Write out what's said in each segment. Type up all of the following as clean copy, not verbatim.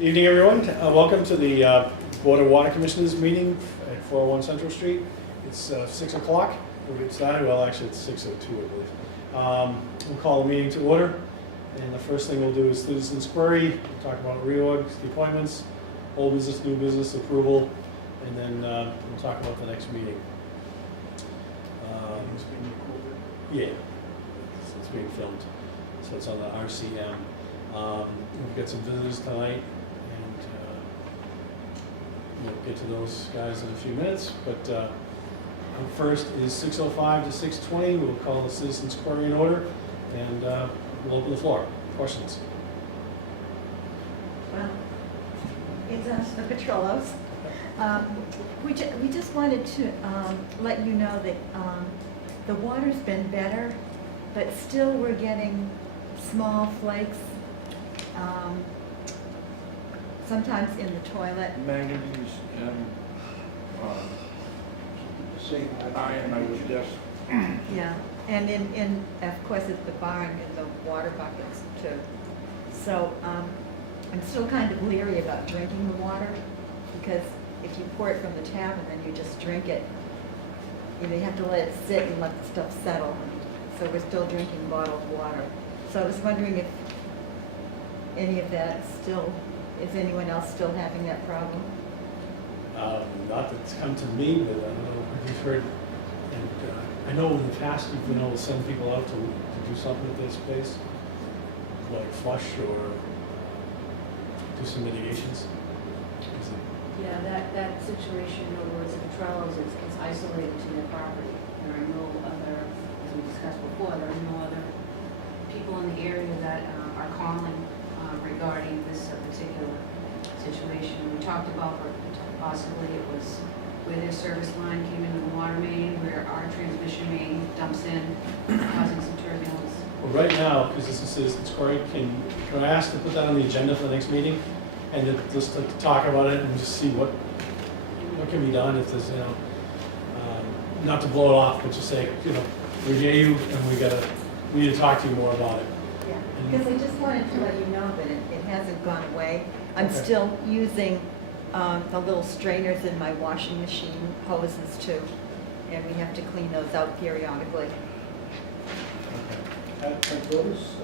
Evening, everyone. Welcome to the Board of Water Commissioners meeting at 401 Central Street. It's 6 o'clock. We'll get started. Well, actually, it's 6:02, I believe. We'll call the meeting to order. And the first thing we'll do is citizens' query. We'll talk about reorgs, the appointments, old business, new business, approval, and then we'll talk about the next meeting. Yeah, it's being filmed, so it's on the RCM. We've got some visitors tonight, and we'll get to those guys in a few minutes. But first is 6:05 to 6:20. We'll call the citizens' query in order, and we'll open the floor. Questions? Well, it's us, the Petrillos. We just wanted to let you know that the water's been better, but still we're getting small flakes, sometimes in the toilet. Manganese and iron, I was just. Yeah, and of course, at the barn, in the water buckets too. So I'm still kind of leery about drinking the water, because if you pour it from the tap and then you just drink it, you have to let it sit and let the stuff settle. So we're still drinking bottled water. So I was wondering if any of that still, is anyone else still having that problem? Not that it's come to me, but I don't know if you've heard. And I know in the past you've been able to send people out to do something at this place, like flush or do some mitigations. Is it? Yeah, that situation, in other words, the Petrellos is isolated to their property. There are no other, as we discussed before, there are no other people in the area that are calling regarding this particular situation. We talked about possibly it was where their service line came into the water main, where our transmission main dumps in, causing some turbulence. Well, right now, because this is citizens' query, can I ask to put that on the agenda for the next meeting? And just to talk about it and just see what can be done if there's, not to blow it off, but just say, we hear you and we need to talk to you more about it. Yeah, because I just wanted to let you know that it hasn't gone away. I'm Okay. still using the little strainers in my washing machine hoses too, and we have to clean those out periodically. Okay. Have those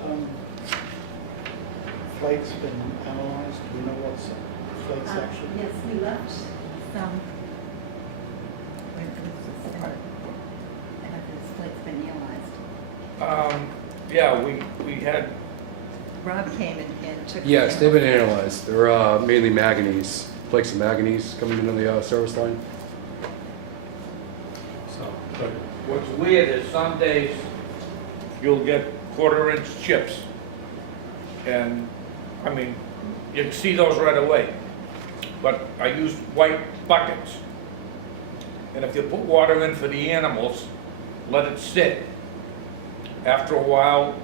flakes been analyzed? Do we know what's flakes actually? Yes, we left some. Have these flakes been analyzed? Yeah, we had, Rob came and took. Yes, them. they've been analyzed. They're mainly manganese, flakes of manganese coming into the service line. So, but what's weird is some days you'll get 1/4-inch chips. And, I mean, you can see those right away. But I use white buckets. And if you put water in for the animals, let it sit. After a while,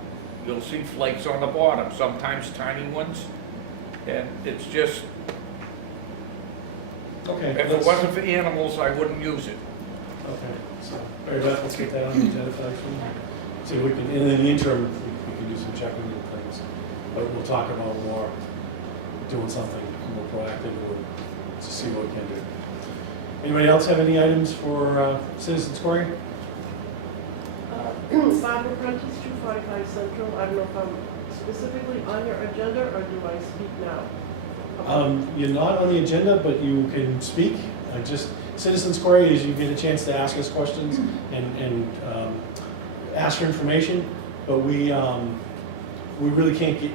you'll see flakes on the bottom, sometimes tiny ones. And it's just, okay. if it wasn't for animals, I wouldn't use it. Okay. So, Mary Beth, let's get that on the agenda for next week. See, we can in the interim we can do some checking and things, but we'll talk about more doing something more proactive to see what we can do. Anybody else have any items for citizens' query? Barbara Prentice, 245 Central. I don't know if I'm specifically on your agenda, or do I speak now? You're not on the agenda, but you can speak. Just citizens' query is you get a chance to ask us questions and ask for information, but we really can't get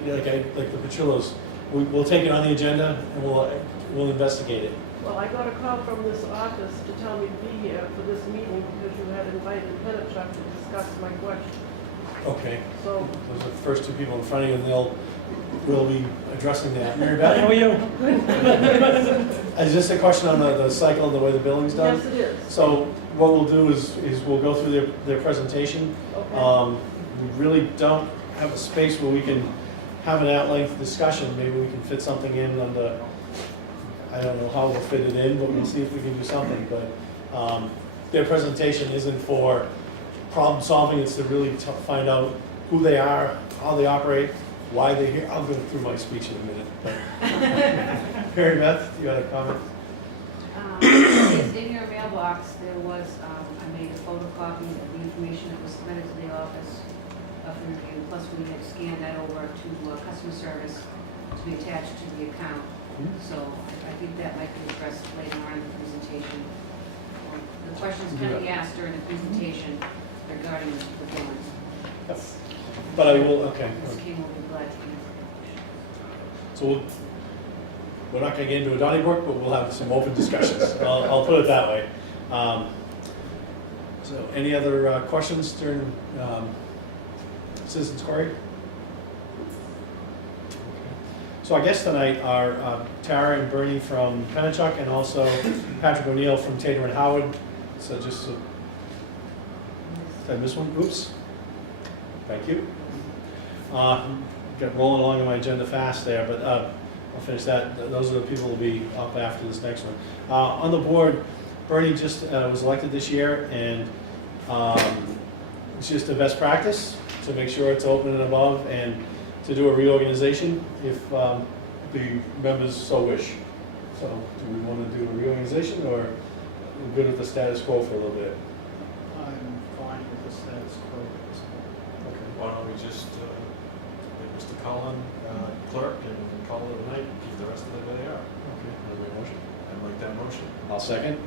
like the Petrillos. We'll take it on the agenda and we'll investigate it. Well, I got a call from this office to tell me to be here for this meeting because you had invited Penachuk to discuss my question. Okay. So, Those are the first two people in front of you, and we'll be addressing that. Mary Beth, how are you? Is this a question on the cycle and the way the billing's done? yes, it is. So what we'll do is we'll go through their presentation. Okay. We really don't have a space where we can have an at-length discussion. Maybe we can fit something in under, I don't know how we'll fit it in, but we'll see if we can do something. But their presentation isn't for problem solving, it's to really find out who they are, how they operate, why they're here. I'll go through my speech in a minute. But Mary Beth, you had a comment? It's in your mailbox, there was, I made a photocopy of the information that was submitted to the office of review, plus we had scanned that over to customer service to be attached to the account. So I think that might be addressed later on in the presentation. Or the questions can be asked during the presentation regarding the billings. Yes. But I will, okay. Ms. King will be glad to answer. So we're not gonna get into a Donnybrook, but we'll have some open discussions. I'll put it that way. So any other questions during citizens' query? So our guests tonight are Tara and Bernie from Pennachuck and also Patrick O'Neill from Tater and Howard. So just, did I miss one? Oops. Thank you. Got rolling along on my agenda fast there, but I'll finish that. Those are the people who will be up after this next one. On the board, Bernie just was elected this year, and it's just the best practice to make sure it's open and above, and to do a reorganization if the members so wish. So do we want to do a reorganization, or we're good with the status quo for a little bit? I'm fine with the status quo at this point. Okay. Why don't we just make Mr. Cullen clerk and call it a night, keep the rest of the day out? Okay. Is there a motion? I'd like that motion. I'll second.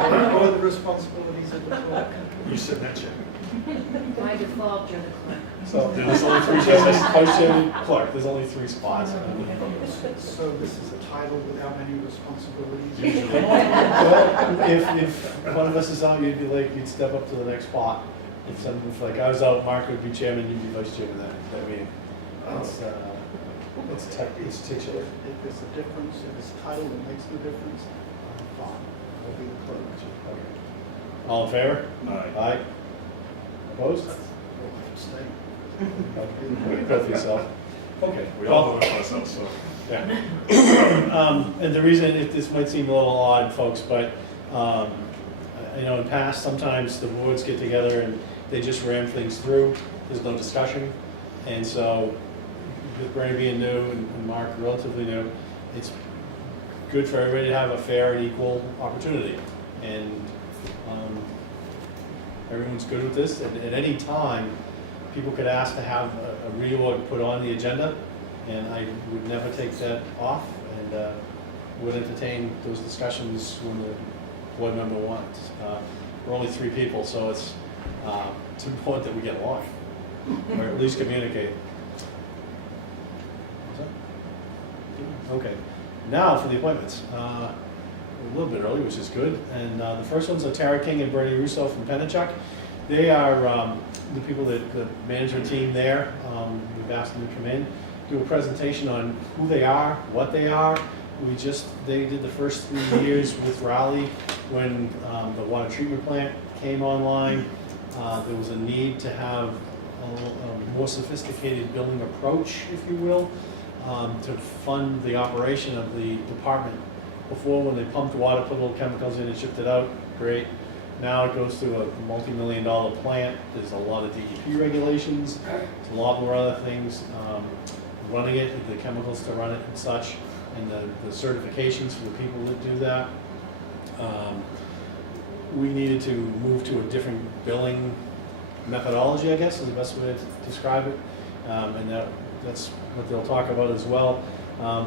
What are the responsibilities of the clerk? You sit in that chair. By default, you're the clerk. So there's only three chairman, vice chairman, clerk. There's only three spots. So this is a title without any responsibilities? Usually. Well, if one of us is out, you'd be like, you'd step up to the next spot. If like I was out, Mark would be chairman, you'd be vice chairman that meeting. It's titular. If there's a difference, if it's a title that makes the difference, I'm fine. I'll be the clerk. Okay. All in favor? Aye. Aye. Opposed? I'll abstain. Okay. Go for yourself. Okay. We all do it ourselves, so. Yeah. And the reason, this might seem a little odd, folks, but, in past, sometimes the boards get together and they just ram things through. There's no discussion. And so, with Bernie being new and Mark relatively new, it's good for everybody to have a fair and equal opportunity. And everyone's good with this. At any time, people could ask to have a reorg put on the agenda, and I would never take that off, and would entertain those discussions when the board member wants. We're only three people, so it's important that we get along, or at least communicate. Okay, now for the appointments. A little bit early, which is good. And the first ones are Tara King and Bernie Russo from Pennachuck. They are the people that the management team there. We've asked them to come in, do a presentation on who they are, what they are. They did the first 3 years with Raleigh when the water treatment plant came online. There was a need to have a more sophisticated billing approach, if you will, to fund the operation of the department. Before, when they pumped water, put little chemicals in and shipped it out, great. Now it goes through a multi-million-dollar plant. There's a lot of DEP regulations, there's a lot more other things. Running it, the chemicals to run it and such, and the certifications for the people that do that. We needed to move to a different billing methodology, I guess, is the best way to describe it. And that's what they'll talk about as well.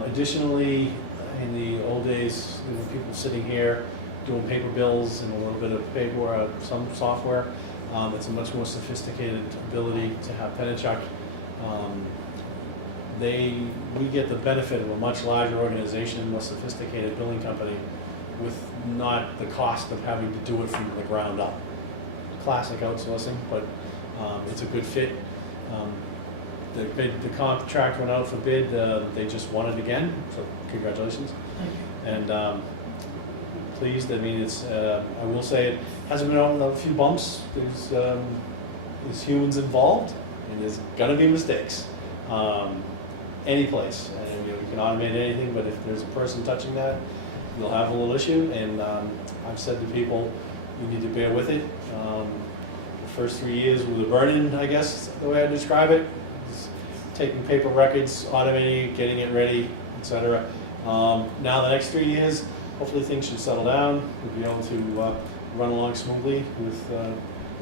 Additionally, in the old days, there were people sitting here doing paper bills and a little bit of paper, some software. It's a much more sophisticated ability to have Pennachuck. We get the benefit of a much larger organization, more sophisticated billing company with not the cost of having to do it from the ground up. Classic outsourcing, but it's a good fit. The contract went out for bid, they just won it again, so congratulations. And pleased, I mean, I will say it hasn't been on a few bumps. There's humans involved, and there's gonna be mistakes. Any place, and you can automate anything, but if there's a person touching that, you'll have a little issue, and I've said to people, you need to bear with it. first 3 years with a burn-in, I guess, is the way I describe it. It's taking paper records, automating it, getting it ready, etc. Now the next 3 years, hopefully things should settle down. We'll be able to run along smoothly with the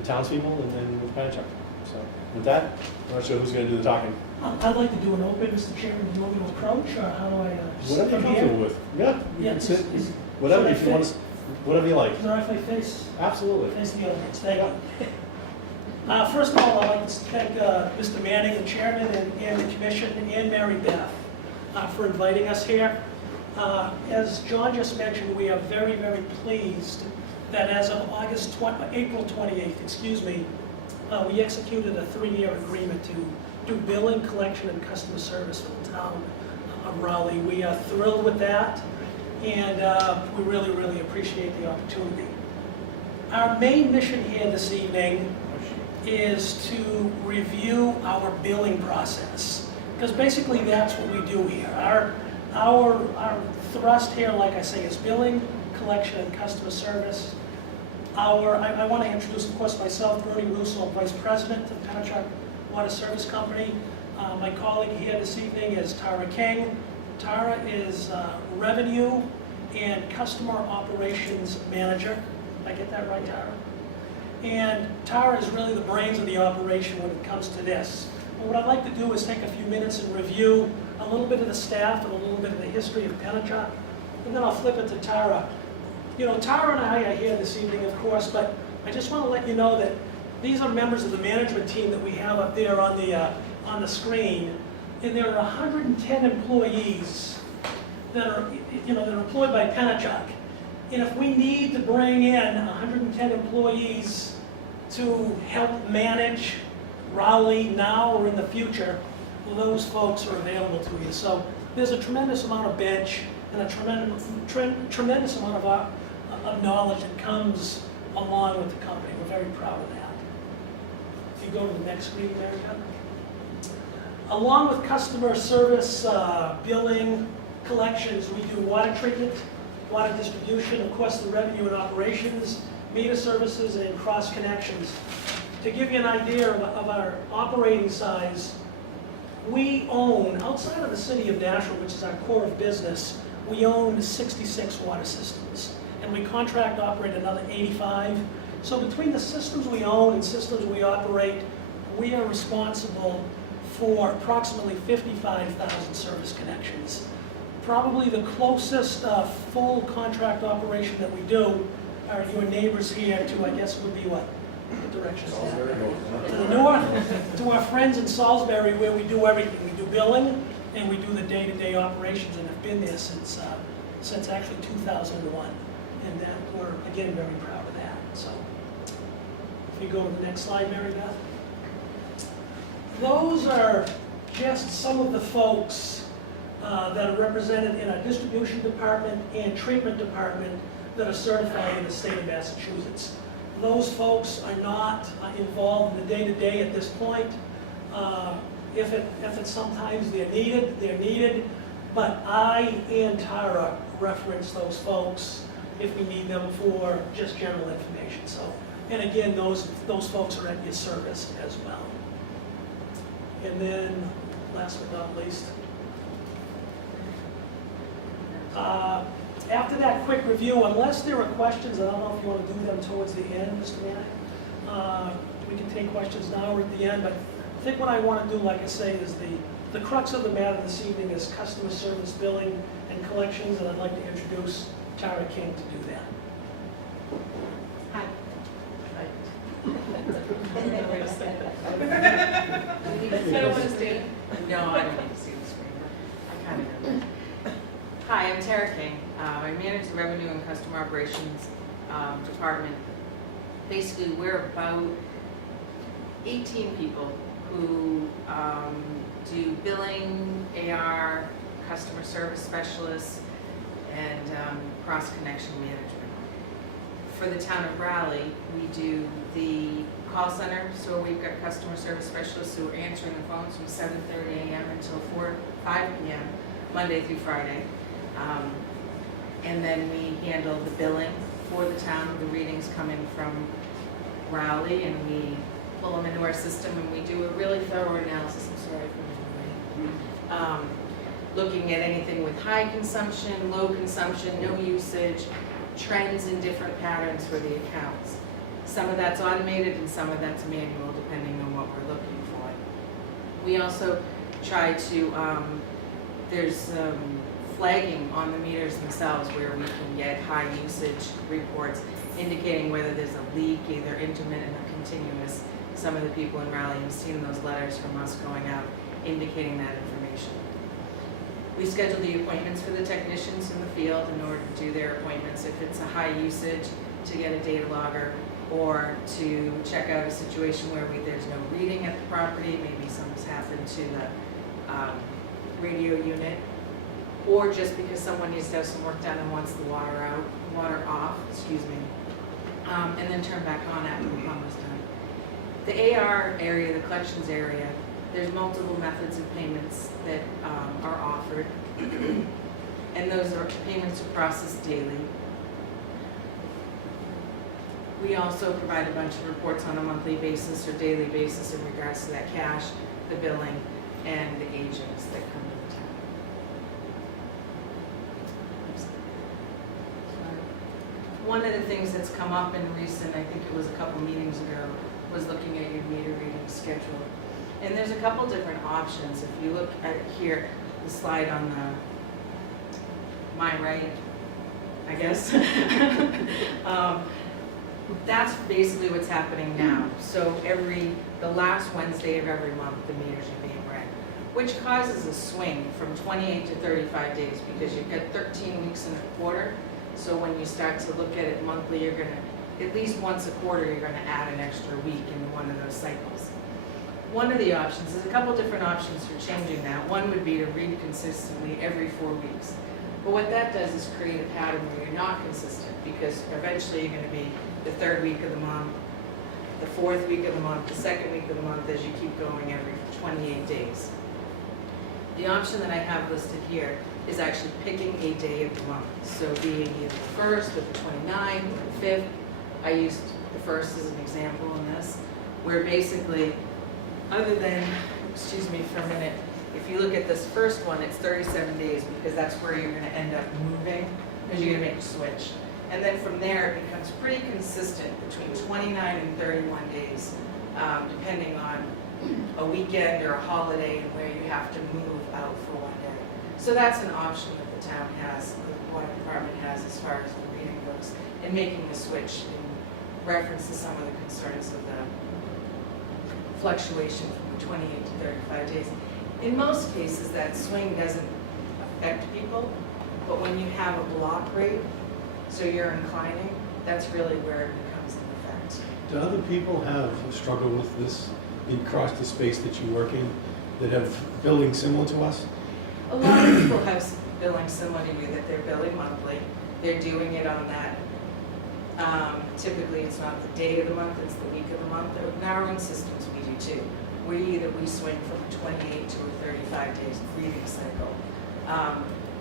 townspeople and then with Pennachuck. So with that, I'm not sure who's going to do the talking. I'd like to do an open, Mr. Chairman. Do you want me to approach, or how do I? Whatever you're sit here? comfortable with. Yeah, you Yeah, can sit. is- Whatever, should I if you want to, whatever you like. Is it all right if I face Absolutely. the audience? Thank you. First of all, I'd like to thank Mr. Manning, the chairman, and the commission, and Mary Beth for inviting us here. As John just mentioned, we are very, very pleased that as of April 28th, we executed a 3-year agreement to do billing, collection, and customer service for the town of Raleigh. We are thrilled with that, and we really, really appreciate the opportunity. Our main mission here this evening is to review our billing process, because basically that's what we do here. Our thrust here, like I say, is billing, collection, and customer service. I want to introduce, of course, myself, Bernie Russo, Vice President of Pennachuck Water Service Company. My colleague here this evening is Tara King. Tara is Revenue and Customer Operations Manager. Did I get that right, Tara? And Tara is really the brains of the operation when it comes to this. But what I'd like to do is take a few minutes and review a little bit of the staff and a little bit of the history of Pennachuck, and then I'll flip it to Tara. You know, Tara and I are here this evening, of course, but I just want to let you know that these are members of the management team that we have up there on the screen, and there are 110 employees that are employed by Pennachuck. And if we need to bring in 110 employees to help manage Raleigh now or in the future, well, those folks are available to you. So there's a tremendous amount of bench and a tremendous amount of knowledge that comes along with the company. We're very proud of that. If you go to the next screen, America. Along with customer service, billing, collections, we do water treatment, water distribution, of course the revenue and operations, meter services, and cross connections. To give you an idea of our operating size, we own, outside of the city of Nashville, which is our core of business, we own 66 water systems, and we contract operate another 85. So between the systems we own and systems we operate, we are responsible for approximately 55,000 service connections. Probably the closest full contract operation that we do are your neighbors here to, I guess, would be what direction is that? To the north, to our friends in Salisbury, where we do everything. We do billing and we do the day-to-day operations, and have been there since actually 2001. And that we're again very proud of that. So, if you go to the next slide, Mary Beth. Those are just some of the folks that are represented in our distribution department and treatment department that are certified in the state of Massachusetts. Those folks are not involved in the day-to-day at this point. If it's sometimes they're needed, but I and Tara reference those folks if we need them for just general information. So, and again, those folks are at your service as well. And then, last but not least, after that quick review, unless there are questions, I don't know if you want to do them towards the end, Mr. Manning. We can take questions now or at the end, but I think what I want to do, like I say, is the crux of the matter this evening is customer service, billing, and collections, and I'd like to introduce Tara King to do that. Hi. I don't want to see it. No, I don't need to see the screen. I kind of know. Hi, I'm Tara King. I manage the Revenue and Customer Operations Department. Basically, we're about 18 people who do billing, AR, customer service specialists, and cross-connection management. For the town of Raleigh, we do the call center, so we've got customer service specialists who are answering the phones from 7:30 a.m. until 5 p.m., Monday through Friday. And then we handle the billing for the town. The readings come in from Raleigh, and we pull them into our system, and we do a really thorough analysis. I'm sorry for moving. Looking at anything with high consumption, low consumption, no usage, trends and different patterns for the accounts. Some of that's automated and some of that's manual, depending on what we're looking for. We also try to, there's flagging on the meters themselves where we can get high usage reports indicating whether there's a leak, either intermittent or continuous. Some of the people in Raleigh have seen those letters from us going out indicating that information. We schedule the appointments for the technicians in the field in order to do their appointments if it's a high usage, to get a data logger, or to check out a situation where there's no reading at the property, maybe something's happened to the radio unit, or just because someone needs to have some work done and wants the water off, and then turn back on after the pump is done. The AR area, the collections area, there's multiple methods of payments that are offered, and those payments are processed daily. We also provide a bunch of reports on a monthly basis or daily basis in regards to that cash, the billing, and the agents that come to the town. One of the things that's come up in recent, I think it was a couple meetings ago, was looking at your meter reading schedule. And there's a couple different options. If you look at here, the slide on my right, I guess. That's basically what's happening now. So the last Wednesday of every month, the meters are being read, which causes a swing from 28 to 35 days because you've got 13 weeks in a quarter. So when you start to look at it monthly, you're gonna, at least once a quarter, you're gonna add an extra week in one of those cycles. One of the options, there's a couple different options for changing that. One would be to read consistently every 4 weeks. But what that does is create a pattern where you're not consistent because eventually you're gonna be the 3rd week of the month, the 4th week of the month, the 2nd week of the month as you keep going every 28 days. The option that I have listed here is actually picking a day of the month. So being either the 1st or the 29th or the 5th. I used the 1st as an example in this, where basically, other than, excuse me for a minute, if you look at this first one, it's 37 days because that's where you're gonna end up moving because you're gonna make a switch. And then from there, it becomes pretty consistent between 29 and 31 days, depending on a weekend or a holiday and where you have to move out for one day. So that's an option that the town has, the water department has as far as the reading goes, and making the switch in reference to some of the concerns of the fluctuation from 28 to 35 days. In most cases, that swing doesn't affect people, but when you have a block rate, so you're inclining, that's really where it becomes an effect. Do other people have struggled with this across the space that you work in that have buildings similar to us? A lot of people have billing similar to you, that they're billing monthly. They're doing it on that. Typically, it's not the day of the month, it's the week of the month. In our own systems, we do too. We swing from 28 to a 35 days reading cycle.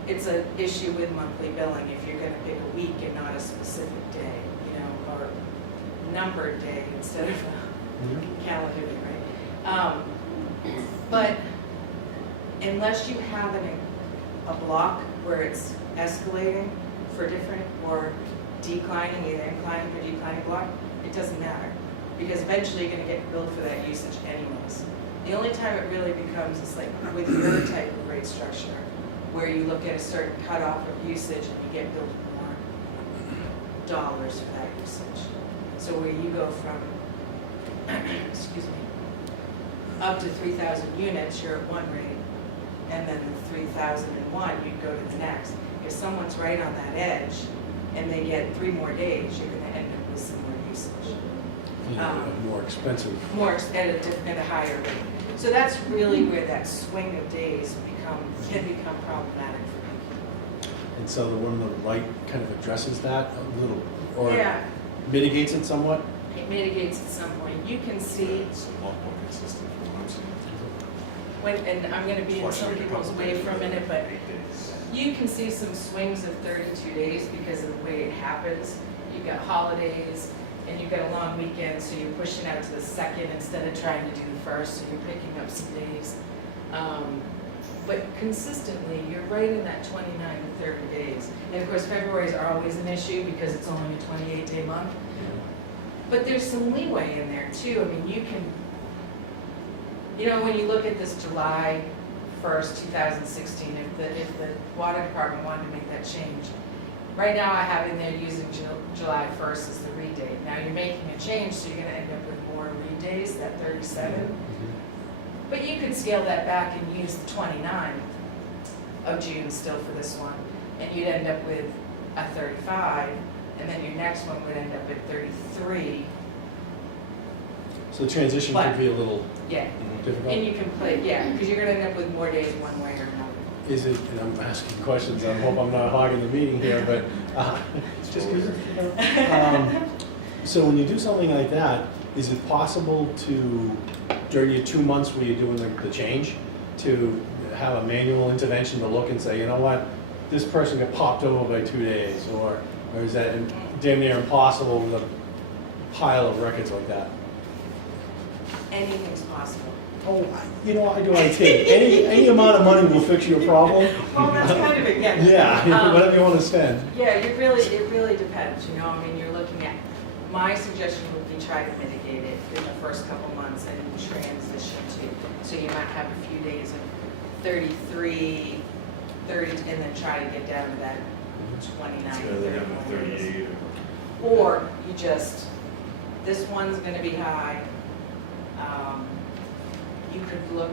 It's an issue with monthly billing if you're going to pick a week and not a specific day, or numbered day instead of a calendar day, right? But unless you have a block where it's escalating for different or declining, either inclining or declining block, it doesn't matter because eventually you're going to get billed for that usage anyways. The only time it really becomes is like with your type of rate structure, where you look at a certain cutoff of usage and you get billed more dollars for that usage. So where you go from, excuse me, up to 3,000 units, you're at one rate, and then the 3,001, you go to the next. If someone's right on that edge and they get 3 more days, you're going to end up with similar usage. More expensive. At a higher rate. So that's really where that swing of days can become problematic for people. And so the one on the right kind of addresses that a little, or Yeah, mitigates it somewhat? it mitigates at some point. You can see It's a lot more consistent from what I'm seeing. and I'm gonna be in some people's way for a minute, but 8 days. you can see some swings of 32 days because of the way it happens. You've got holidays, and you've got a long weekend, so you're pushing out to the second instead of trying to do the first, so you're picking up some days. But consistently, you're right in that 29 to 30 days. And of course, Februaries are always an issue because it's only a 28-day month. But there's some leeway in there too. I mean, you can, you know, when you look at this July 1st, 2016, if the water department wanted to make that change, right now I have in there using July 1st as the read date. Now you're making a change, so you're gonna end up with more read days, that 37. But you could scale that back and use the 29th of June still for this one, and you'd end up with a 35, and then your next one would end up at 33. So the transition could be a little Yeah, difficult. and you can play, yeah, because you're gonna end up with more days one way or another. Is it, and I'm asking questions, I hope I'm not hogging the meeting here, but just 'cause, so when you do something like that, is it possible to, during your 2 months where you're doing the change, to have a manual intervention to look and say, you know what, this person got popped over by 2 days, or is that damn near impossible with a pile of records like that? Anything's possible. Oh, you know, I do IT. Any amount of money will fix your problem. Well, that's kind of it, yeah. Yeah, whatever you want to spend. Yeah, it really depends, you know, I mean, you're looking at, my suggestion would be try to mitigate it in the first couple months and transition to, so you might have a few days of 33, 30, and then try to get down to that 29, 31 days. Or you just, this one's gonna be high. You could look,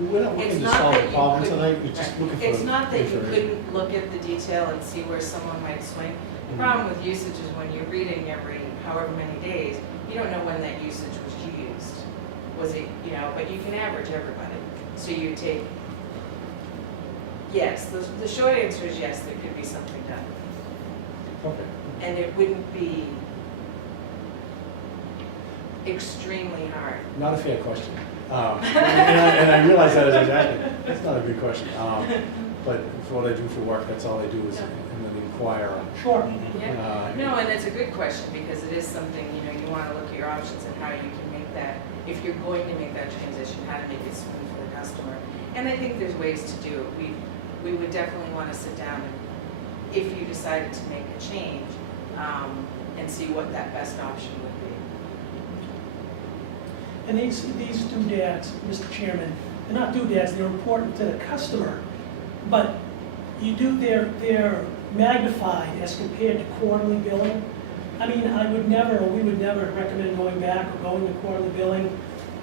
We're not looking it's to not solve that the you problem couldn't, tonight, we're just looking for. it's not that you information. couldn't look at the detail and see where someone might swing. The problem with usage is when you're reading every however many days, you don't know when that usage was used. Was it, you know, but you can average everybody. So you take, yes, the short answer is yes, there could be something done. Okay. And it wouldn't be extremely hard. Not a fair question. And I realize that as exactly, it's not a good question. But for what I do for work, that's all I do is and then inquire on. Sure. Yeah, no, and it's a good question because it is something, you know, you want to look at your options and how you can make that, if you're going to make that transition, how to make it smooth for the customer. And I think there's ways to do it. We would definitely want to sit down and, if you decided to make a change, and see what that best option would be. And these doodads, Mr. Chairman, they're not doodads, they're important to the customer, but they're magnified as compared to quarterly billing. I mean, we would never recommend going back or going to quarterly billing.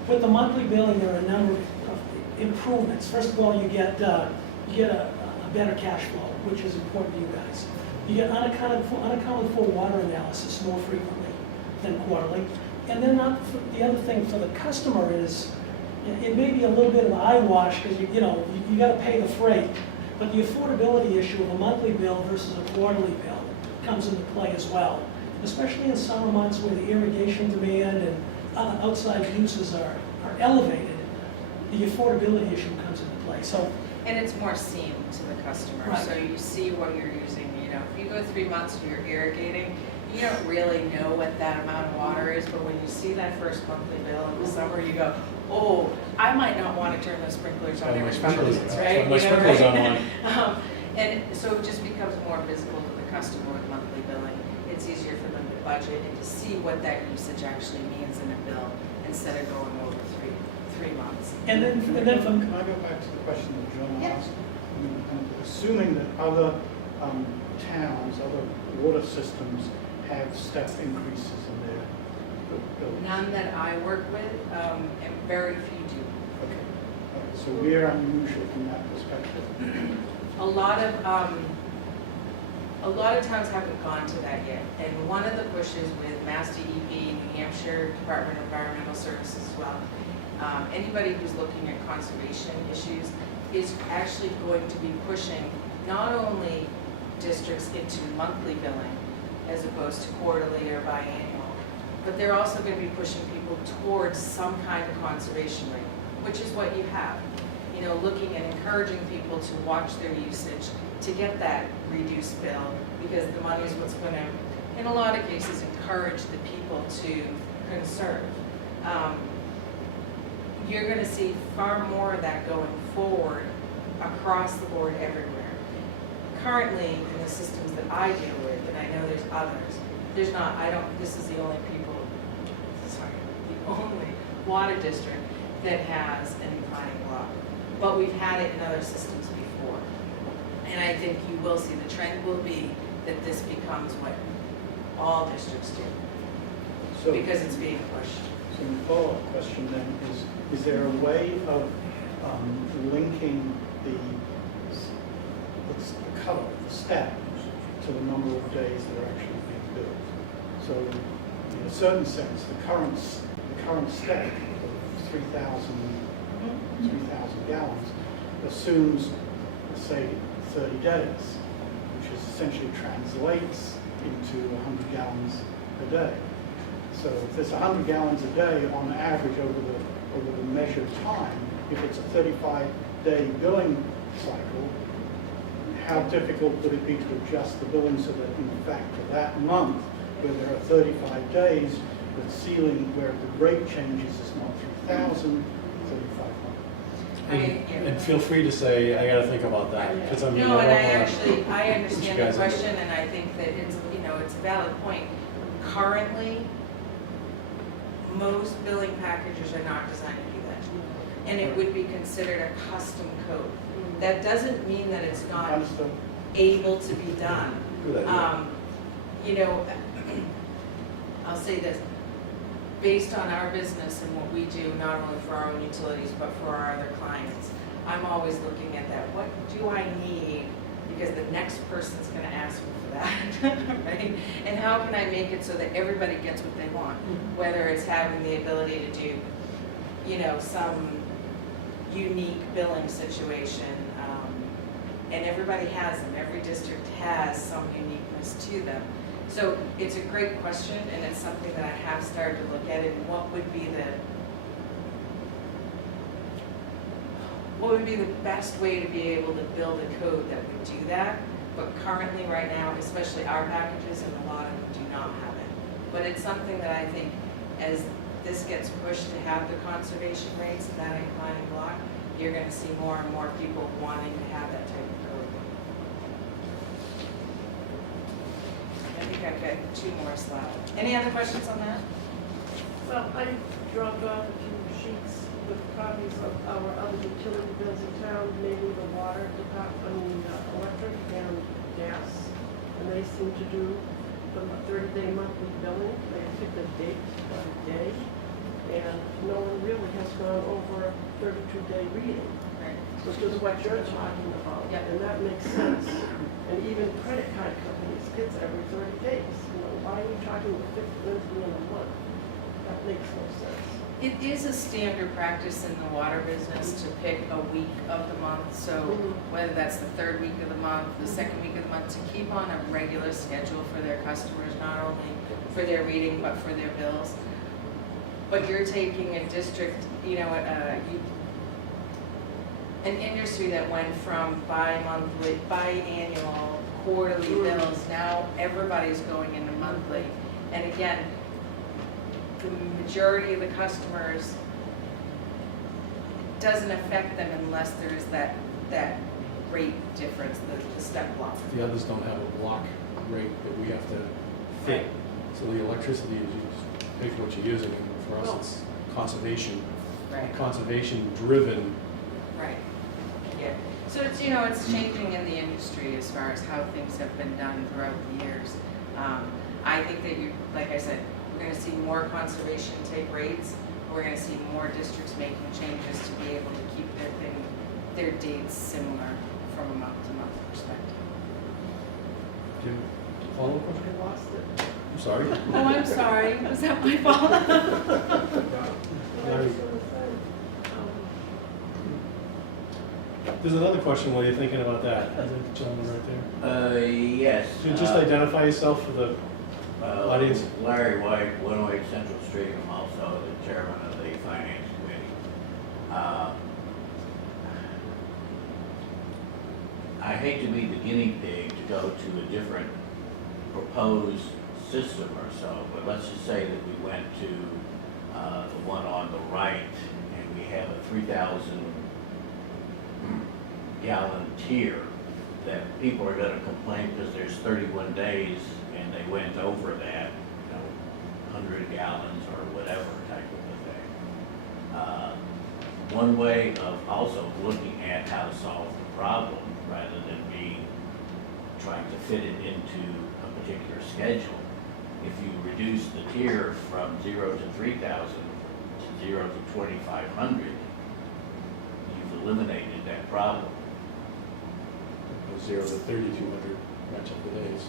With the monthly billing, there are a number of improvements. First of all, you get a better cash flow, which is important to you guys. You get unaccounted for water analysis more frequently than quarterly. And then the other thing for the customer is, it may be a little bit of eyewash because you got to pay the freight, but the affordability issue of a monthly bill versus a quarterly bill comes into play as well, especially in summer months where the irrigation demand and other outside uses are elevated. The affordability issue comes into play. So, and it's more seen to the customer, right. So you see what you're using. You know, if you go 3 months and you're irrigating, you don't really know what that amount of water is, but when you see that first monthly bill in the summer, you go, oh, I might not want to turn the sprinklers on every 5 minutes, right? My sprinklers on. And so it just becomes more visible to the customer with monthly billing. It's easier for them to budget and to see what that usage actually means in a bill instead of going over three months. and then Can I go back to the question that John asked? And assuming that other towns, other water systems have step increases in their bills? None that I work with, and very few do. Okay. All right. So we're unusual from that perspective. A lot of towns haven't gone to that yet. And one of the pushes with Mass DEP, New Hampshire Department of Environmental Services as well, anybody who's looking at conservation issues is actually going to be pushing not only districts into monthly billing as opposed to quarterly or biannual, but they're also going to be pushing people towards some kind of conservation rate, which is what you have. You know, looking and encouraging people to watch their usage to get that reduced bill, because the money is what's going to in a lot of cases, encourage the people to conserve. You're going to see far more of that going forward across the board everywhere. Currently, in the systems that I deal with, and I know there's others, there's not, this is the only the only water district that has an inclining block. But we've had it in other systems before. And I think you will see the trend will be that this becomes what all districts do, So, because it's being pushed. so the follow-up question then is there a way of linking the color, the step, to the number of days that are actually being built? So in a certain sense, the current step of 3,000 gallons assumes, let's say, 30 days, which is essentially translates into 100 gallons a day. So if there's 100 gallons a day on average over the measured time, if it's a 35-day billing cycle, how difficult would it be to adjust the billing so that in fact for that month, where there are 35 days, the ceiling where the rate changes is not 3,000, 3,500. And feel free to say, I gotta think about that, because I mean. No, and I don't wanna- understand the question, and I think that it's, it's a valid point. Currently, most billing packages are not designed to do that. And it would be considered a custom code. That doesn't mean that it's not Understood. able to be done. Good idea. I'll say this, based on our business and what we do, not only for our own utilities, but for our other clients, I'm always looking at that. What do I need? Because the next person's gonna ask me for that, right? And how can I make it so that everybody gets what they want? Whether it's having the ability to do, some unique billing situation, and everybody has them. Every district has some uniqueness to them. So it's a great question, and it's something that I have started to look at, and what would be the best way to be able to build a code that would do that. But currently, right now, especially our packages, and a lot of them do not have it. But it's something that I think, as this gets pushed to have the conservation rates and that inclining block, you're going to see more and more people wanting to have that type of code. I think I've got 2 more slides. Any other questions on that? Well, I dropped off a few sheets with copies of our other utility bills in town, mainly the water department, electric and gas. And they seem to do the 30-day monthly billing. They pick a date of a day. And no one really has gone over a 32-day reading, which is what you're talking about. Yep. And that makes sense. And even credit card companies, it's every 30 days. Why are we talking the 5th Wednesday in a month? That makes no sense. It is a standard practice in the water business to pick a week of the month. So whether that's the 3rd week of the month, the 2nd week of the month, to keep on a regular schedule for their customers, not only for their reading, but for their bills. But you're taking a district, an industry that went from bi-monthly, biannual, quarterly bills, now everybody's going into monthly. And again, the majority of the customers, it doesn't affect them unless there is that rate difference, the step block. The others don't have a block rate that we have to fit. So the electricity is you just pay for what you're using, and for us it's conservation, Right. conservation driven. Right, yeah. So it's, it's changing in the industry as far as how things have been done throughout the years. I think that like I said, we're gonna see more conservation take rates. We're gonna see more districts making changes to be able to keep their dates similar from a month-to-month perspective. Do you have a follow-up question? I lost it. I'm sorry. Oh, I'm sorry, was that my fault? What I Larry. was gonna say, There's another question while you're thinking about that. Is that the gentleman right there? Yes. So just identify yourself for the audience. Larry White, 108 Central Street. I'm also the chairman of the Finance Committee. I hate to be the guinea pig to go to a different proposed system or so, but let's just say that we went to the one on the right and we have a 3,000 gallon tier, that people are gonna complain because there's 31 days and they went over that, 100 gallons or whatever type of a thing. One way of also looking at how to solve the problem, rather than trying to fit it into a particular schedule, if you reduce the tier from 0 to 3,000 to 0 to 2,500, you've eliminated that problem. 0 to 3,200 match up the days.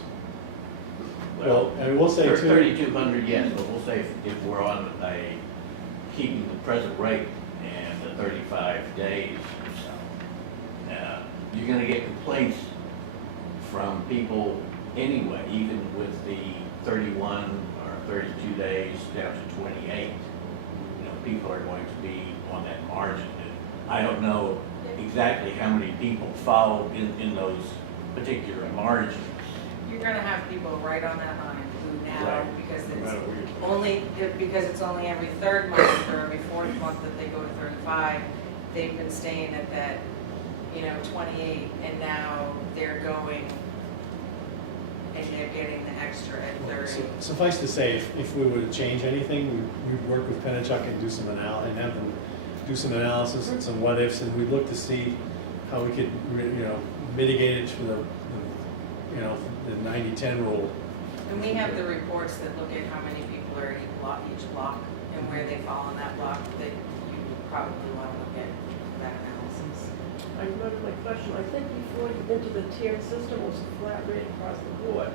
Well, and we'll say too. 3,200, yes, but we'll say if we're on keeping the present rate and the 35 days or so, you're gonna get complaints from people anyway, even with the 31 or 32 days down to 28. People are going to be on that margin. And I don't know exactly how many people fall in those particular margins. You're gonna have people right on that line who now, Right. because No it's matter where you're- because it's only every third month or every fourth month that they go to 35, they've been staying at that, 28, and now they're going and they're getting the extra at 30. Suffice to say, if we were to change anything, we'd work with Pennachuck and do some and have them do some analysis and some what ifs, and we'd look to see how we could, mitigate it for the 90-10 rule. And we have the reports that look at how many people are in each block and where they fall in that block, that you probably want to look at that analysis. I remember my question, I think before you into the tiered system was a flat rate across the board,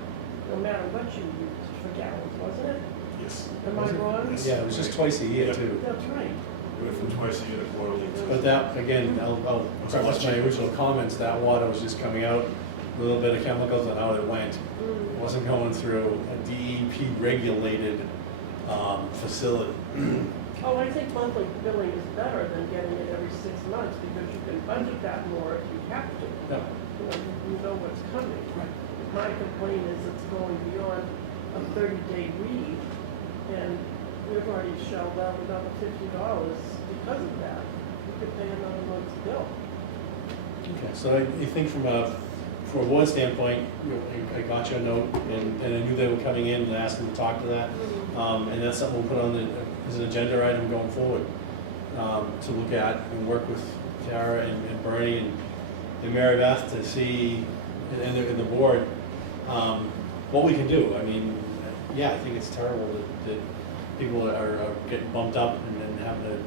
no matter what you used for gallons, wasn't it? Yes. Am I wrong? Yes. Yeah, it was just twice a year too. That's right. We went from twice a year to quarterly. But that, again, I'll preface my original comments, that water was just coming out, a little bit of chemicals and out it went. It wasn't going through a DEP regulated facility. Oh, I think monthly billing is better than getting it every 6 months, because you can budget that more if you have to. Yeah. You know what's coming. My complaint is it's going beyond a 30-day read, and we've already shelled out another $50 because of that. We could pay another month's bill. Okay, so I think from a board standpoint, I got your note, and I knew they were coming in and asked them to talk to that. And that's something we'll put on as an agenda item going forward, to look at and work with Tara and Bernie and Mary Beth to see, and the board, what we can do. I mean, yeah, I think it's terrible that people are getting bumped up and then having to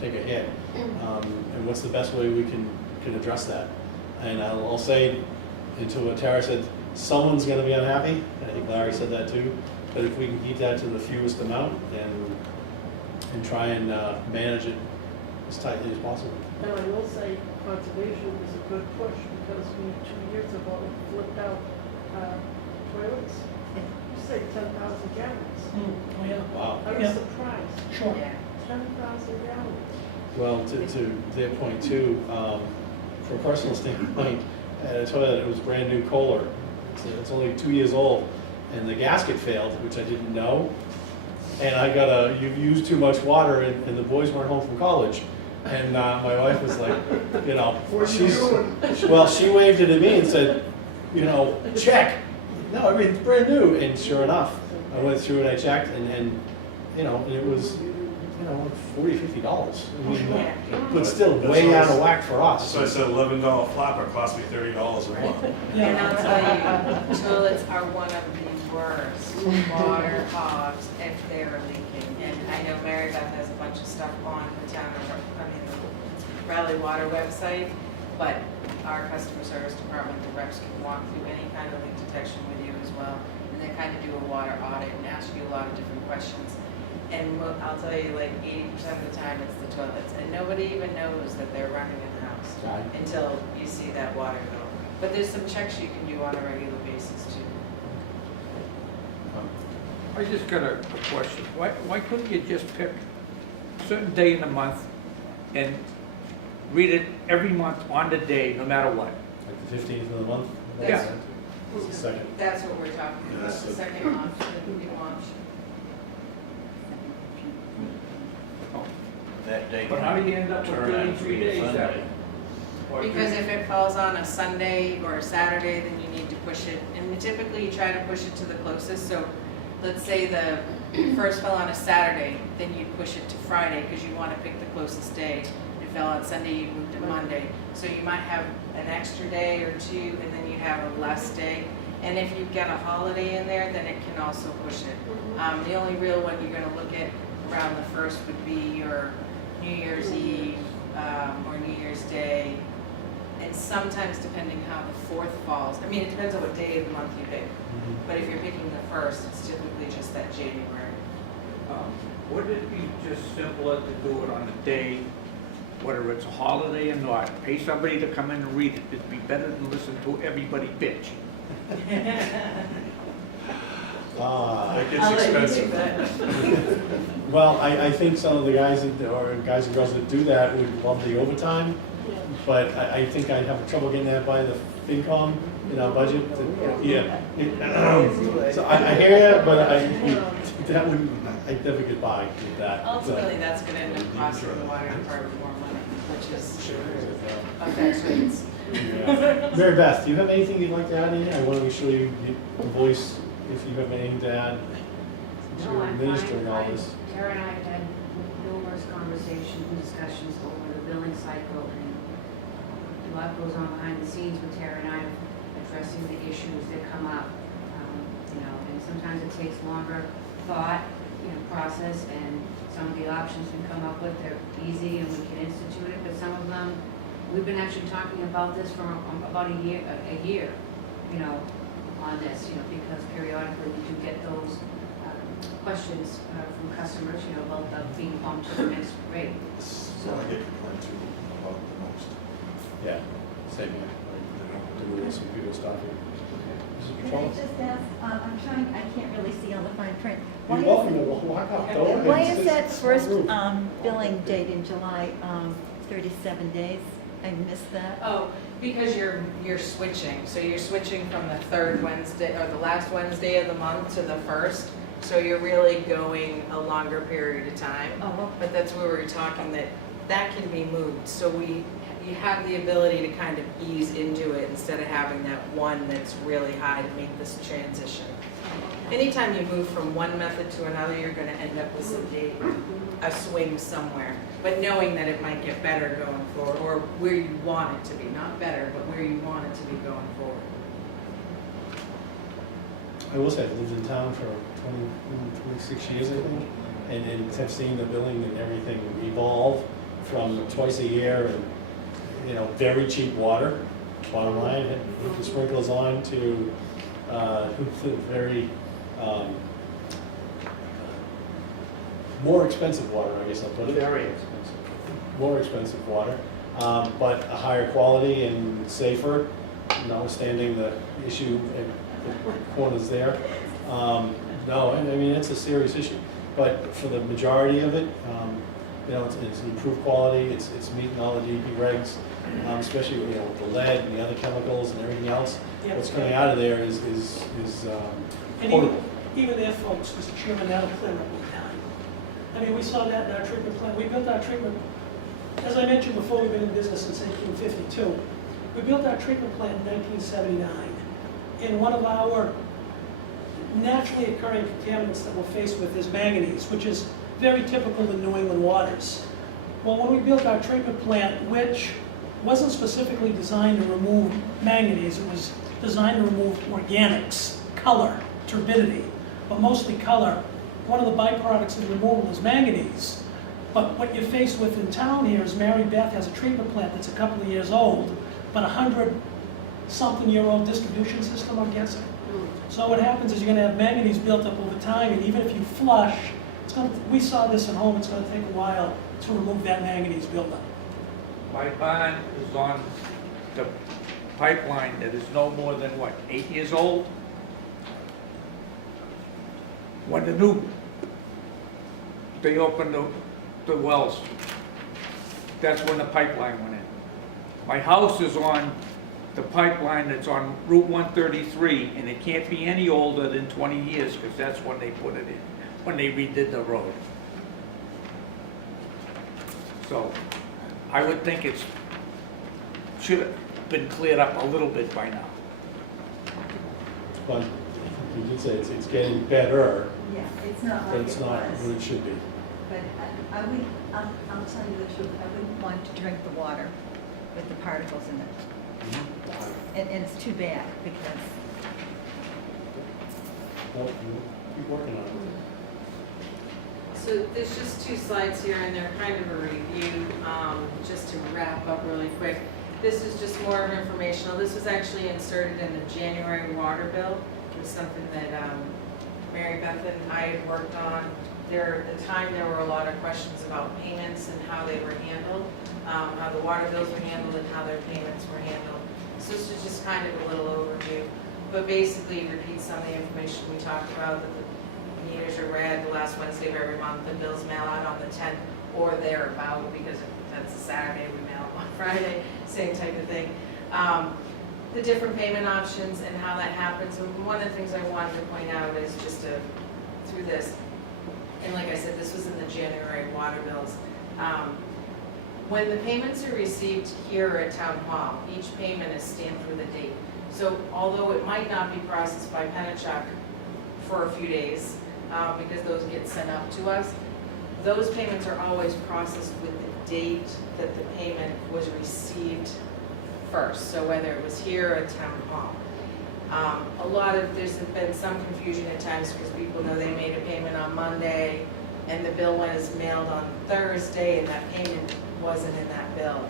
take a hit. And what's the best way we can address that? And I'll say, into what Tara said, someone's gonna be unhappy, and I think Larry said that too, but if we can keep that to the fewest amount and try and manage it as tightly as possible. And I will say conservation is a good push, because we 2 years ago flipped out toilets. You say 10,000 gallons. Oh, yeah. Wow. I was Yeah. surprised. Sure. Yeah. 10,000 gallons. Well, to their point too, from a personal standpoint, I had a toilet, it was brand new Kohler. It's only 2 years old, and the gasket failed, which I didn't know. And I got you've used too much water, and the boys weren't home from college. And my wife was like, she waved it at me and said, check. No, everything's brand new. And sure enough, I went through and I checked, and it was, $40, $50. I mean, but still way out of whack for us. So I said $11 flapper cost me $30 a month. And I'll tell you, toilets are one of the worst water hogs if they're leaking. And I know Mary Beth has a bunch of stuff on the the Raleigh Water website, but our customer service department, the reps can walk through any kind of leak detection with you as well. And they kind of do a water audit and ask you a lot of different questions. And I'll tell you, like 80% of the time, it's the toilets. And nobody even knows that they're running in the house Right. until you see that water go. But there's some checks you can do on a regular basis too. I just got a question. Why couldn't you just pick a certain day in the month and read it every month on the day, no matter what? Like the 15th of the month? Yeah. It's the second. That's what we're talking about, Yes. the second option, the new option. That day. But how do you end up with turn out to 33 be a days that Sunday. way? Or Because if it falls on a Sunday or a Saturday, then you need to push it, and typically you try to push it to the closest, so let's say the first fell on a Saturday, then you'd push it to Friday, because you want to pick the closest day. If it fell on Sunday, you'd move to Monday, so you might have an extra day or two, and then you'd have a less day. And if you've got a holiday in there, then it can also push it. The only real one you're gonna look at around the first would be your New Year's Eve, or New Year's Day. And sometimes depending how the fourth falls, I mean, it depends on what day of the month you pick. But if you're picking the first, it's typically just that January. Wouldn't it be just simpler to do it on the day, whether it's a holiday or not? Pay somebody to come in and read it. It'd be better than listen to everybody bitch. That gets I'll let you expensive. take that. Well, I think some of the guys that, or guys and girls that do that would love the overtime, but I think I'd have trouble getting that by the FinCom in our budget. Yeah. So I hear you, but that wouldn't, I'd never get by with that. Ultimately, that's gonna end up costing the water department more money, which is affects rates. Yeah. Mary Beth, do you have anything you'd like to add in here? I want to make sure you get the voice if you have anything to add. Since No, you're I'm administering all fine. this. Tara and I have had numerous conversations and discussions over the billing cycle, and a lot goes on behind the scenes with Tara and I addressing the issues that come up. And sometimes it takes longer thought, process, and some of the options we come up with, they're easy and we can institute it, but some of them, we've been actually talking about this for about a year, on this, because periodically we do get those questions from customers, about the being bumped to the next rate. So I get complained to about the most. Yeah, same here. Like, do this computer stuff here. Mrs. Can I Petrone? just ask, I'm trying, I can't really see all the fine print. You're Why is welcome it- to walk up. Go ahead. Why is It's- that it's first rude. billing date in July 37 days? I missed that. Oh, because you're switching, so you're switching from the third Wednesday, or the last Wednesday of the month to the first, so you're really going a longer period of time. Oh, But that's where we were talking that can be moved, so you have the ability to kind of ease into it instead of having that one that's really high to make this transition. Anytime you move from one method to another, you're gonna end up with a swing somewhere. But knowing that it might get better going forward, or where you want it to be, not better, but where you want it to be going forward. I will say, I've lived in town for 26 years, I think, and have seen the billing and everything evolve from twice a year and, very cheap water, bottom line, with the sprinklers on, to very, more expensive water, I guess I'll put it. Very expensive. More expensive water, but a higher quality and safer, notwithstanding the issue at the corners there. No, I mean, it's a serious issue, but for the majority of it, it's improved quality, it's meeting all the DEP regs, especially, with the lead and the other chemicals and everything else. Yeah. What's coming out of there is And potable. even there, folks, Mr. Chairman, that'll clear up with time. I mean, we saw that in our treatment plant. We built our treatment, as I mentioned before, we've been in business since 1852. We built our treatment plant in 1979. And one of our naturally occurring contaminants that we're faced with is manganese, which is very typical in New England waters. Well, when we built our treatment plant, which wasn't specifically designed to remove manganese, it was designed to remove organics, color, turbidity, but mostly color. One of the byproducts of the removal is manganese. But what you're faced with in town here is Mary Beth has a treatment plant that's a couple of years old, but 100-something-year-old distribution system, I'm guessing. So what happens is you're going to have manganese built up over time, and even if you flush, we saw this at home, it's going to take a while to remove that manganese buildup. My barn is on the pipeline that is no more than, 8 years old? When they opened the wells, that's when the pipeline went in. My house is on the pipeline that's on Route 133, and it can't be any older than 20 years, because that's when they put it in, when they redid the road. So, I would think should have been cleared up a little bit by now. But you did say it's getting better, Yeah, it's not but like it's it not was. what it should be. But I'll tell you the truth, I wouldn't want to drink the water with the particles in it. And it's too bad, because Well, we'll keep working on it. So there's just 2 slides here, and they're kind of a review, just to wrap up really quick. This is just more of informational. This was actually inserted in the January water bill. It was something that Mary Beth and I had worked on. At the time, there were a lot of questions about payments and how they were handled, how the water bills were handled and how their payments were handled. So this is just kind of a little overview, but basically it repeats some of the information we talked about, that the meters are read the last Wednesday of every month, the bills mail out on the 10th or thereabout, because if that's a Saturday, we mail them on Friday, same type of thing. The different payment options and how that happens. And one of the things I wanted to point out is just through this, and like I said, this was in the January water bills. When the payments are received here at Town Hall, each payment is stamped with a date. So although it might not be processed by Penachuk for a few days, because those get sent up to us, those payments are always processed with the date that the payment was received first. So whether it was here or at Town Hall. There's been some confusion at times because people know they made a payment on Monday and the bill was mailed on Thursday and that payment wasn't in that bill.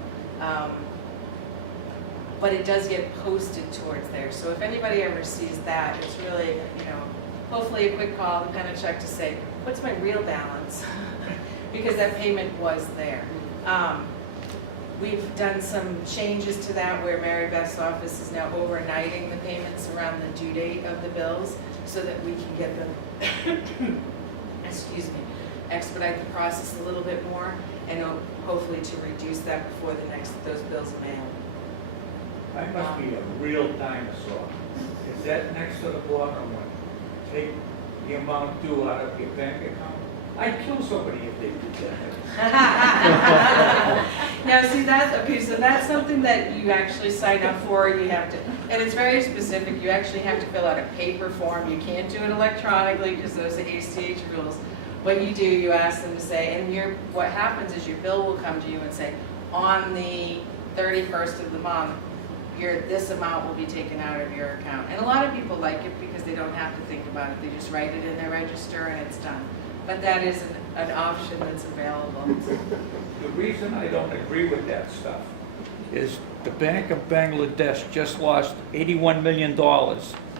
But it does get posted towards there. So if anybody ever sees that, it's really, hopefully a quick call to kind of check to say, what's my real balance? Because that payment was there. We've done some changes to that where Mary Beth's office is now overnighting the payments around the due date of the bills so that we can get them, expedite the process a little bit more and hopefully to reduce that before those bills are mailed. I must be a real dinosaur. Is that next to the bottom one? Take the amount due out of your bank account? I'd kill somebody if they did that. Now, see so that's something that you actually sign up for. You have to, and it's very specific. You actually have to fill out a paper form. You can't do it electronically because those are ACH rules. What you do, you ask them to say, and what happens is your bill will come to you and say, on the 31st of the month, this amount will be taken out of your account. And a lot of people like it because they don't have to think about it. They just write it in their register and it's done. But that is an option that's available. The reason I don't agree with that stuff is the Bank of Bangladesh just lost $81 million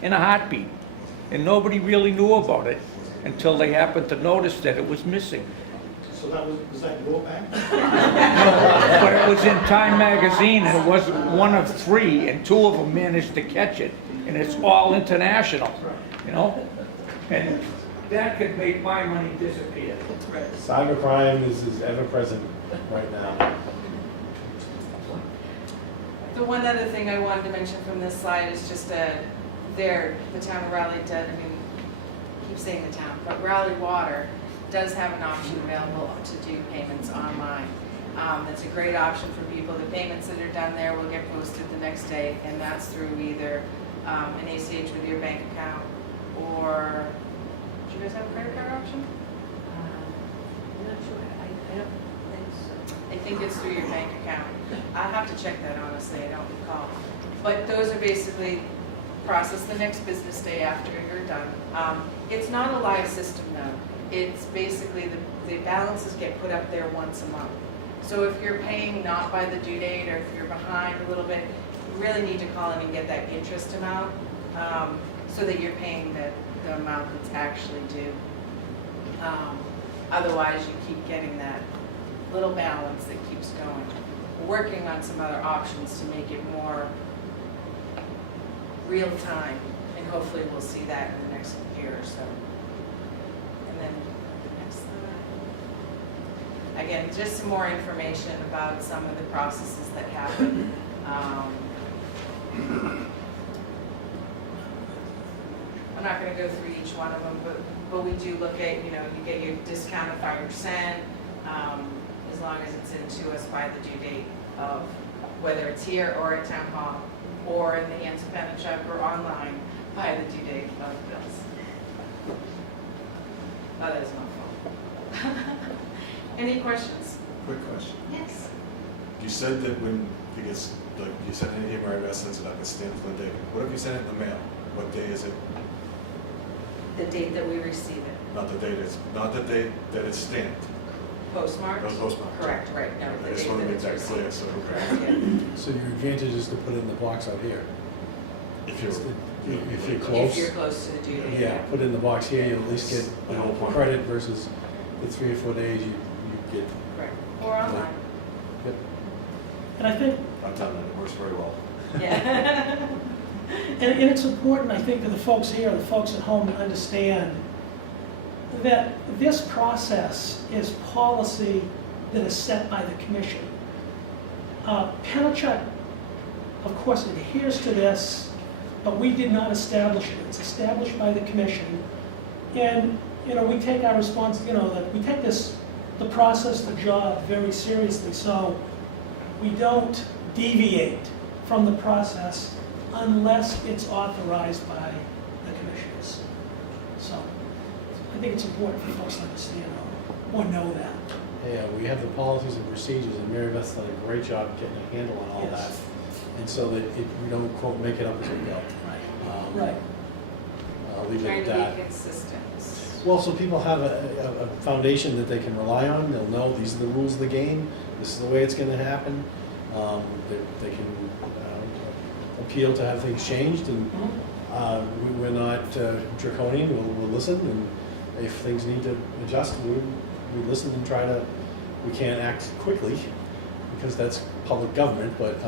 in a heartbeat. And nobody really knew about it until they happened to notice that it was missing. So was that your bank? No, but it was in Time magazine and it was one of 3 and 2 of them managed to catch it. And it's all international, And that could make my money disappear. Cybercrime is ever present right now. The one other thing I wanted to mention from this slide is just the town of Raleigh does, keep saying the town, but Raleigh Water does have an option available to do payments online. It's a great option for people. The payments that are done there will get posted the next day, and that's through either an ACH with your bank account or, do you guys have a credit card option? I'm not sure, I don't think so. I think it's through your bank account. I'll have to check that honestly, I don't recall. But those are basically processed the next business day after you're done. It's not a live system though. It's basically the balances get put up there once a month. So if you're paying not by the due date or if you're behind a little bit, you really need to call in and get that interest amount so that you're paying the amount that's actually due. Otherwise, you keep getting that little balance that keeps going. We're working on some other options to make it more real time, and hopefully we'll see that in the next year or so. And then the next slide. Again, just some more information about some of the processes that happen. I'm not gonna go through each one of them, but we do look at, you get your discount of 5%, as long as it's into us by the due date of, whether it's here or at town hall, or in the hands of Penachuk or online, by the due date of the bills. Oh, that is my fault. Any questions? Quick question. Yes. You said that when it gets, like, you send it in Mary Beth sends it up, it's stamped for the day. What if you send it in the mail? What day is it? The date that we receive it. Not the date that it's stamped. Postmarked? No, postmarked. Correct, right, no. I the just date want to make it's that received. clear, so. Correct, yeah. So your advantage is to put it in the box out here. If you're, If you're If close. you're close to the due date. Yeah, put it in the box here, you'll at least get, you know, credit versus the 3 or 4 days you get. Correct. Or online. Yep. And I think, I'm telling you, it works very well. Yeah. and it's important, I think, to the folks here, the folks at home, to understand that this process is policy that is set by the commission. Penachuk, of course, adheres to this, but we did not establish it. It's established by the commission. And, we take our response, that we take the process, the job very seriously. So we don't deviate from the process unless it's authorized by the commissioners. So I think it's important for folks to understand or know that. Yeah, we have the policies and procedures, and Mary Beth's done a great job getting a handle on all that. Yes. And so that we don't, quote, make it up as we go. Right. I'll leave it Trying at to that. be consistent. Well, so people have a foundation that they can rely on. They'll know these are the rules of the game. This is the way it's going to happen. They can appeal to have things changed, and we're not draconian. We'll listen, and if things need to adjust, we listen and try to. We can't act quickly because that's public government, but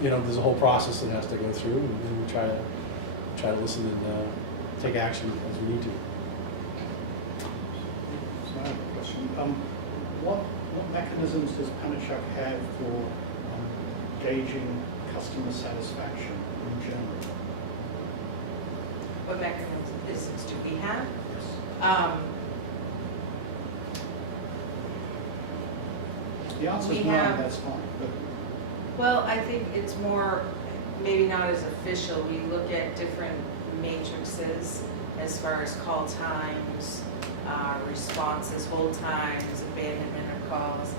there's a whole process that has to go through, and we try to listen and take action as we need to. So I have a question. What mechanisms does Penachuk have for gauging customer satisfaction in general? What mechanisms do we have? The answer We is no, have- that's fine. But Well, I think it's more, maybe not as official. We look at different matrices as far as call times, responses, hold times, abandonment of calls.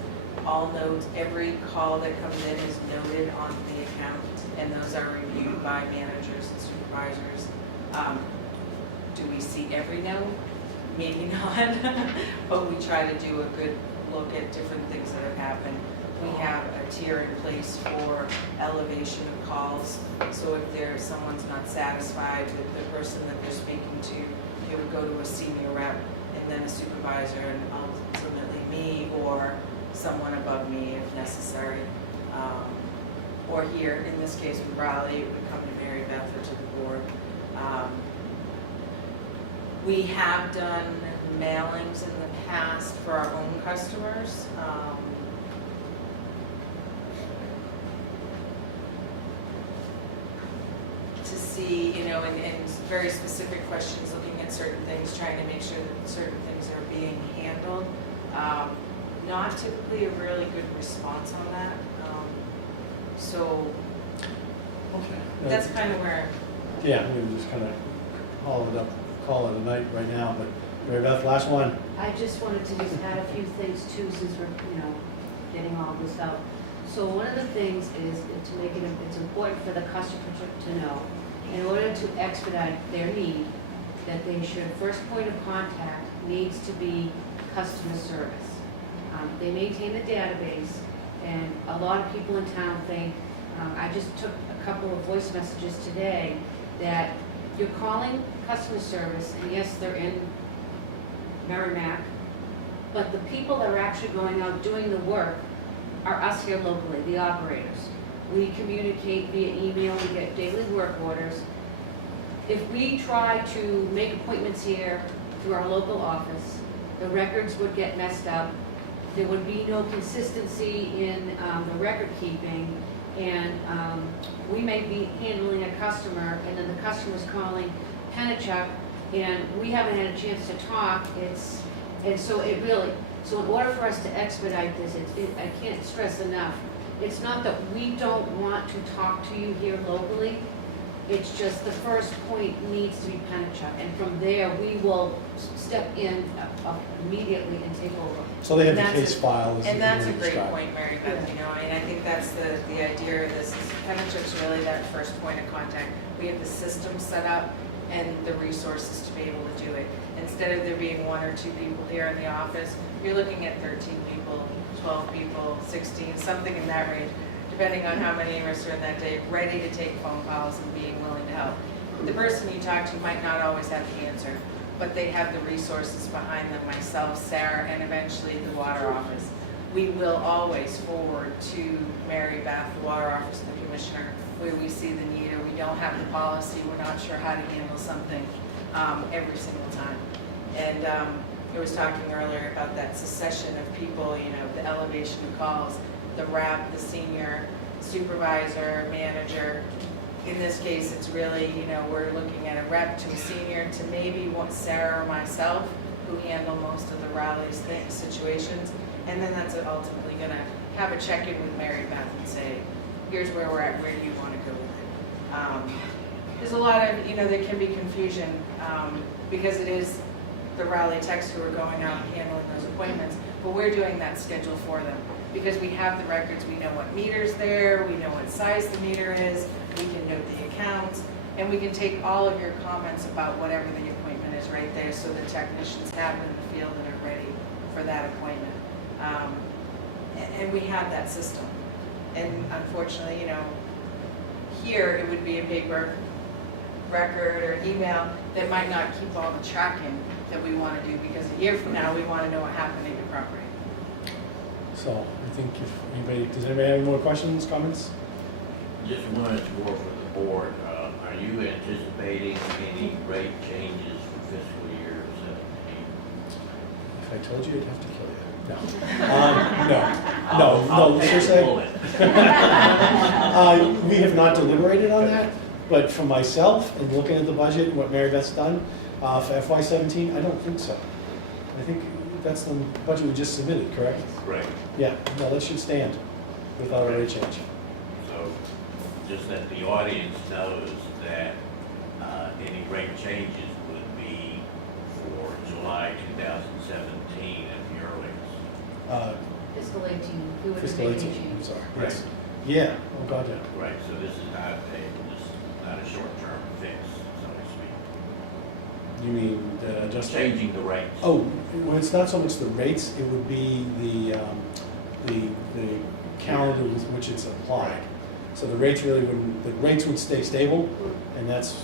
All notes, every call that comes in is noted on the account, and those are reviewed by managers and supervisors. Do we see every note? Maybe not, but we try to do a good look at different things that have happened. We have a tier in place for elevation of calls, so if someone's not satisfied with the person that they're speaking to, it would go to a senior rep, and then a supervisor, and ultimately me, or someone above me if necessary. Or here, in this case with Raleigh, it would come to Mary Beth or to the board. We have done mailings in the past for our own customers. To see, and very specific questions, looking at certain things, trying to make sure that certain things are being handled. Not typically a really good response on that. So Okay. that's kind of where, Yeah, we can just kind of call it a night right now, but Mary Beth, last one. I just wanted to just add a few things too, since we're, getting all this out. So one of the things is to make it, it's important for the customer to know, in order to expedite their need, that they should, first point of contact needs to be customer service. They maintain a database, and a lot of people in town think, I just took a couple of voice messages today, that you're calling customer service, and yes, they're in Merrimack, but the people that are actually going out doing the work are us here locally, the operators. We communicate via email, we get daily work orders. If we try to make appointments here through our local office, the records would get messed up. There would be no consistency in the record keeping, and we may be handling a customer, and then the customer's calling Penachuk, and we haven't had a chance to talk, and so it really, so in order for us to expedite this, I can't stress enough, it's not that we don't want to talk to you here locally, it's just the first point needs to be Penachuk, and from there, we will step in immediately and take over. So they have And the that's case file. as And that's a you great described. point, Mary Beth, you know, and I think that's the idea of this, is Penachuk's really that first point of contact. We have the system set up and the resources to be able to do it. Instead of there being 1 or 2 people here in the office, you're looking at 13 people, 12 people, 16, something in that range, depending on how many of us are in that day, ready to take phone calls and being willing to help. The person you talk to might not always have the answer, but they have the resources behind them, myself, Sarah, and eventually the water office. We will always forward to Mary Beth, the water office, and the commissioner, where we see the need, or we don't have the policy, we're not sure how to handle something every single time. And I was talking earlier about that succession of people, you know, the elevation of calls, the rep, the senior supervisor, manager. In this case, it's really, you know, we're looking at a rep to a senior to maybe Sarah or myself, who handle most of the rallies, situations. And then that's ultimately going to have a check-in with Mary Beth and say, here's where we're at, where do you want to go with it? There's a lot of, you know, there can be confusion because it is the rally techs who are going out and handling those appointments, but we're doing that schedule for them because we have the records, we know what meter's there, we know what size the meter is, we can note the accounts, and we can take all of your comments about whatever the appointment is right there so the technicians have it in the field and are ready for that appointment. And we have that system. And unfortunately, you know, here it would be a paper record or email that might not keep all the tracking that we want to do because a year from now we want to know what happened to your property. So I think if anybody, does anybody have any more questions, comments? Just one is more for the board. Are you anticipating any rate changes for fiscal year 17? If I told you, you'd have to kill you. No. No, pay the seriously. bullet. We have not deliberated on that, but for myself and looking at the budget and what Mary Beth's done for FY17, I don't think so. I think that's the budget we just submitted, correct? Right. Yeah, no, that should stand without a rate change. So just that the audience knows that any rate changes would be for July 2017 at the earliest. Fiscal 18, we would Fiscal make 18, any I'm change. sorry. Right. Yes. Yeah, oh God, yeah. Right, so this is not a short-term fix, so to speak. You mean just Changing the rates. Oh, well, it's not so much the rates, it would be the calendar with which it's applied. So the rates really wouldn't, the rates would stay stable, and that's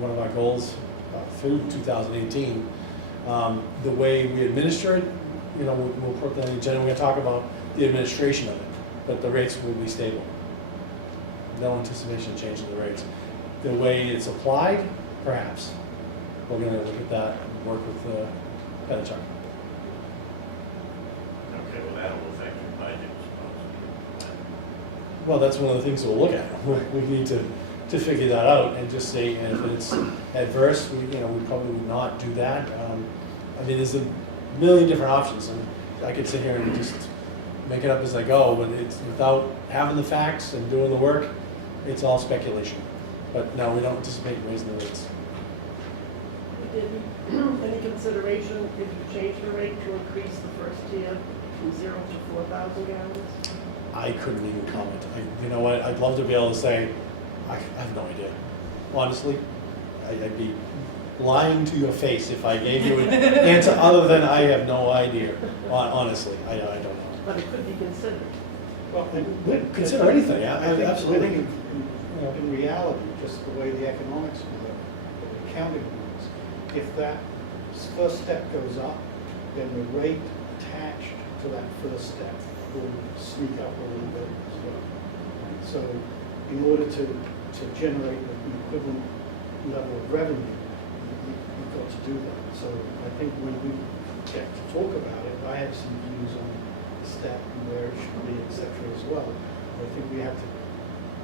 one of our goals through 2018. The way we administer it, you know, we'll put that in the agenda, we're gonna talk about the administration of it, but the rates will be stable. No anticipation of changing the rates. The way it's applied, perhaps. We're gonna look at that and work with Penachuk. Okay, well, that'll affect your budget, supposedly. Well, that's one of the things we'll look at. We need to figure that out and just say, and if it's adverse, we probably would not do that. I mean, there's a million different options, and I could sit here and just make it up as I go, but it's without having the facts and doing the work, it's all speculation. But no, we don't anticipate raising the rates. Any consideration if you change the rate to increase the first tier from 0 to 4,000 gallons? I couldn't even comment. You know what, I'd love to be able to say, I have no idea. Honestly, I'd be lying to your face if I gave you an answer other than I have no idea. Honestly, I don't know. But it could be considered. Well, Consider anything, yeah, I think, absolutely. I think in reality, just the way the economics work, the accounting works, if that first step goes up, then the rate attached to that first step will sneak up a little bit as well. Right? So in order to generate an equivalent level of revenue, you've got to do that. So I think when we get to talk about it, I have some views on the step and where it should be, et cetera, as well. I think we have to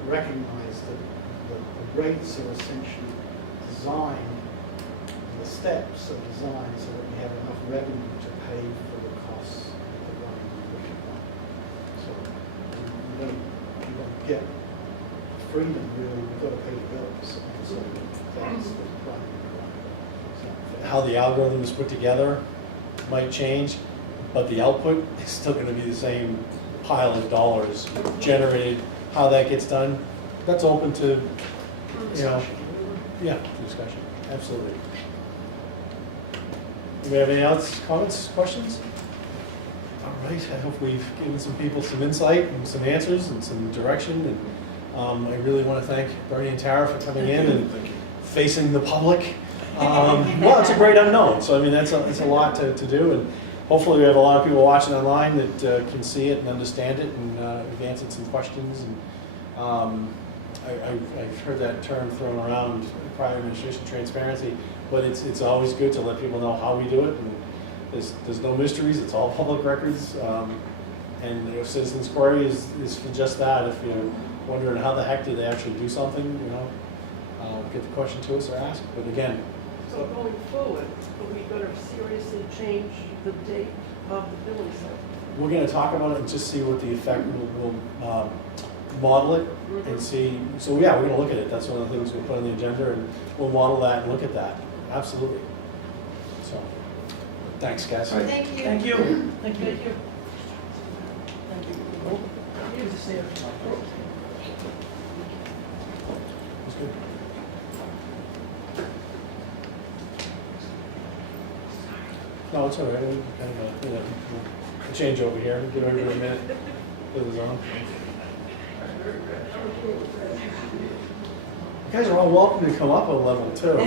recognize that the rates are essentially designed, the steps are designed so that we have enough revenue to pay for the costs of the running of the plant. So we don't get freedom really, we've got to pay the bills. And so that's the primary driver. How the algorithm is put together might change, but the output is still gonna be the same pile of dollars generated. How that gets done, that's open to, you know, yeah, discussion, absolutely. Do we have any else, comments, questions? All right, I hope we've given some people some insight and some answers and some direction. And I really want to thank Bernie and Tara for coming in and facing the public. Well, it's a great unknown, so I mean, it's a lot to do. And hopefully we have a lot of people watching online that can see it and understand it, and we've answered some questions. And I've heard that term thrown around, prior administration transparency, but it's always good to let people know how we do it. And there's no mysteries, it's all public records. And you know, Citizens Query is for just that. If you're wondering how the heck do they actually do something, you know, get the question to us or ask. But again, So going forward, are we going to seriously change the date of the billing cycle? we're going to talk about it and just see what the effect we'll model it and see. So yeah, we're going to look at it. That's one of the things we'll put on the agenda, and we'll model that and look at that. Absolutely. So, thanks, guys. All right. Thank you. Thank you. Thank you. Thank you. Good to see you. That's good. No, it's all right. We kind of a change over here. Give everybody a minute. Put this on. You guys are all welcome to come up a level too.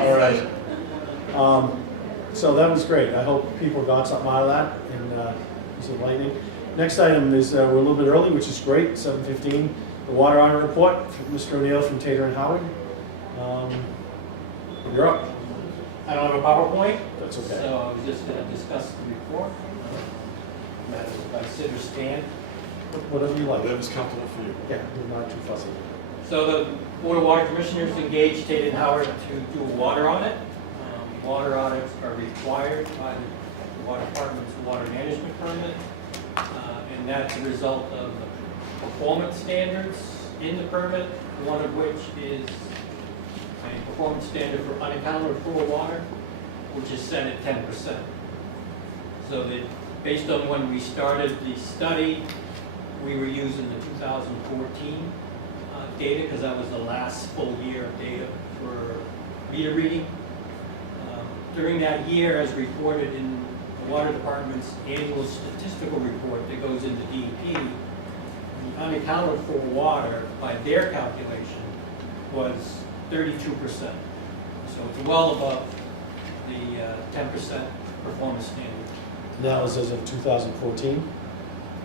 All right. So that was great. I hope people got something out of that, and it was enlightening. Next item is, we're a little bit early, which is great, 7:15. The water audit report from Mr. O'Neill from Tater and Howard. You're up. I don't have a PowerPoint, That's okay. so I was just going to discuss the report. Matters if I sit or stand. Whatever you like. Whatever's comfortable for you. Yeah, we're not too fussy. So the Board of Water Commissioners engaged Tate and Howard to do a water audit. Water audits are required by the Water Department's water management permit, and that's a result of the performance standards in the permit, one of which is a performance standard for unaccounted for water, which is set at 10%. So that based on when we started the study, we were using the 2014 data, because that was the last full year of data for meter reading. During that year, as reported in the Water Department's annual statistical report that goes into DEP, the unaccounted for water, by their calculation, was 32%. So it's well above the 10% performance standard. That was as of 2014?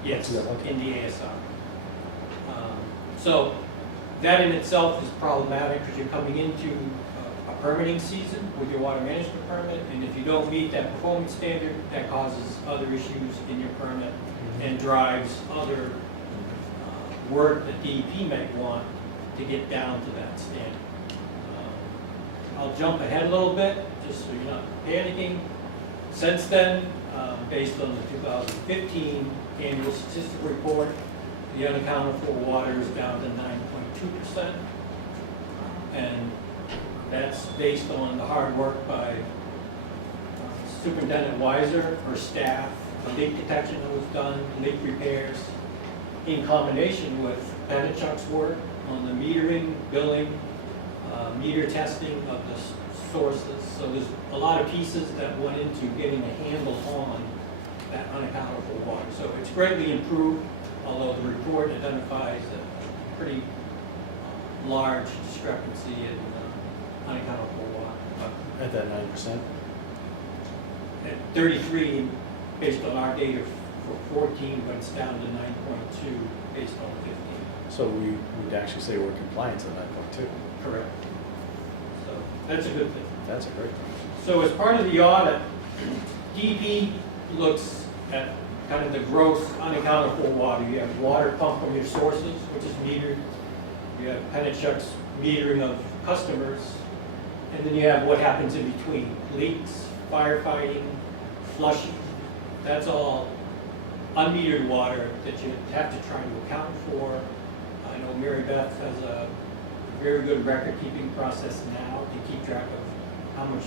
Yes, Yeah, okay. in the ASR. So that in itself is problematic, because you're coming into a permitting season with your water management permit, and if you don't meet that performance standard, that causes other issues in your permit and drives other work that DEP might want to get down to that standard. I'll jump ahead a little bit, just so you're not panicking. Since then, based on the 2015 annual statistical report, the unaccounted for water is down to 9.2%. And that's based on the hard work by Superintendent Weiser, her staff, the leak detection that was done, leak repairs, in combination with Penachuk's work on the metering, billing, meter testing of the sources. So there's a lot of pieces that went into getting a handle on that unaccounted for water. So it's greatly improved, although the report identifies a pretty large discrepancy in unaccounted for water. At that 9%? At 33, based on our data for 14, but it's down to 9.2 based on 15. So we would actually say we're compliant to 9.2. Correct. So that's a good thing. That's a great thing. So as part of the audit, DEP looks at kind of the gross unaccounted for water. You have water pumped from your sources, which is metered. You have Penachuk's metering of customers. And then you have what happens in between, leaks, firefighting, flushing. That's all unmetered water that you have to try to account for. I know Mary Beth has a very good record-keeping process now to keep track of how much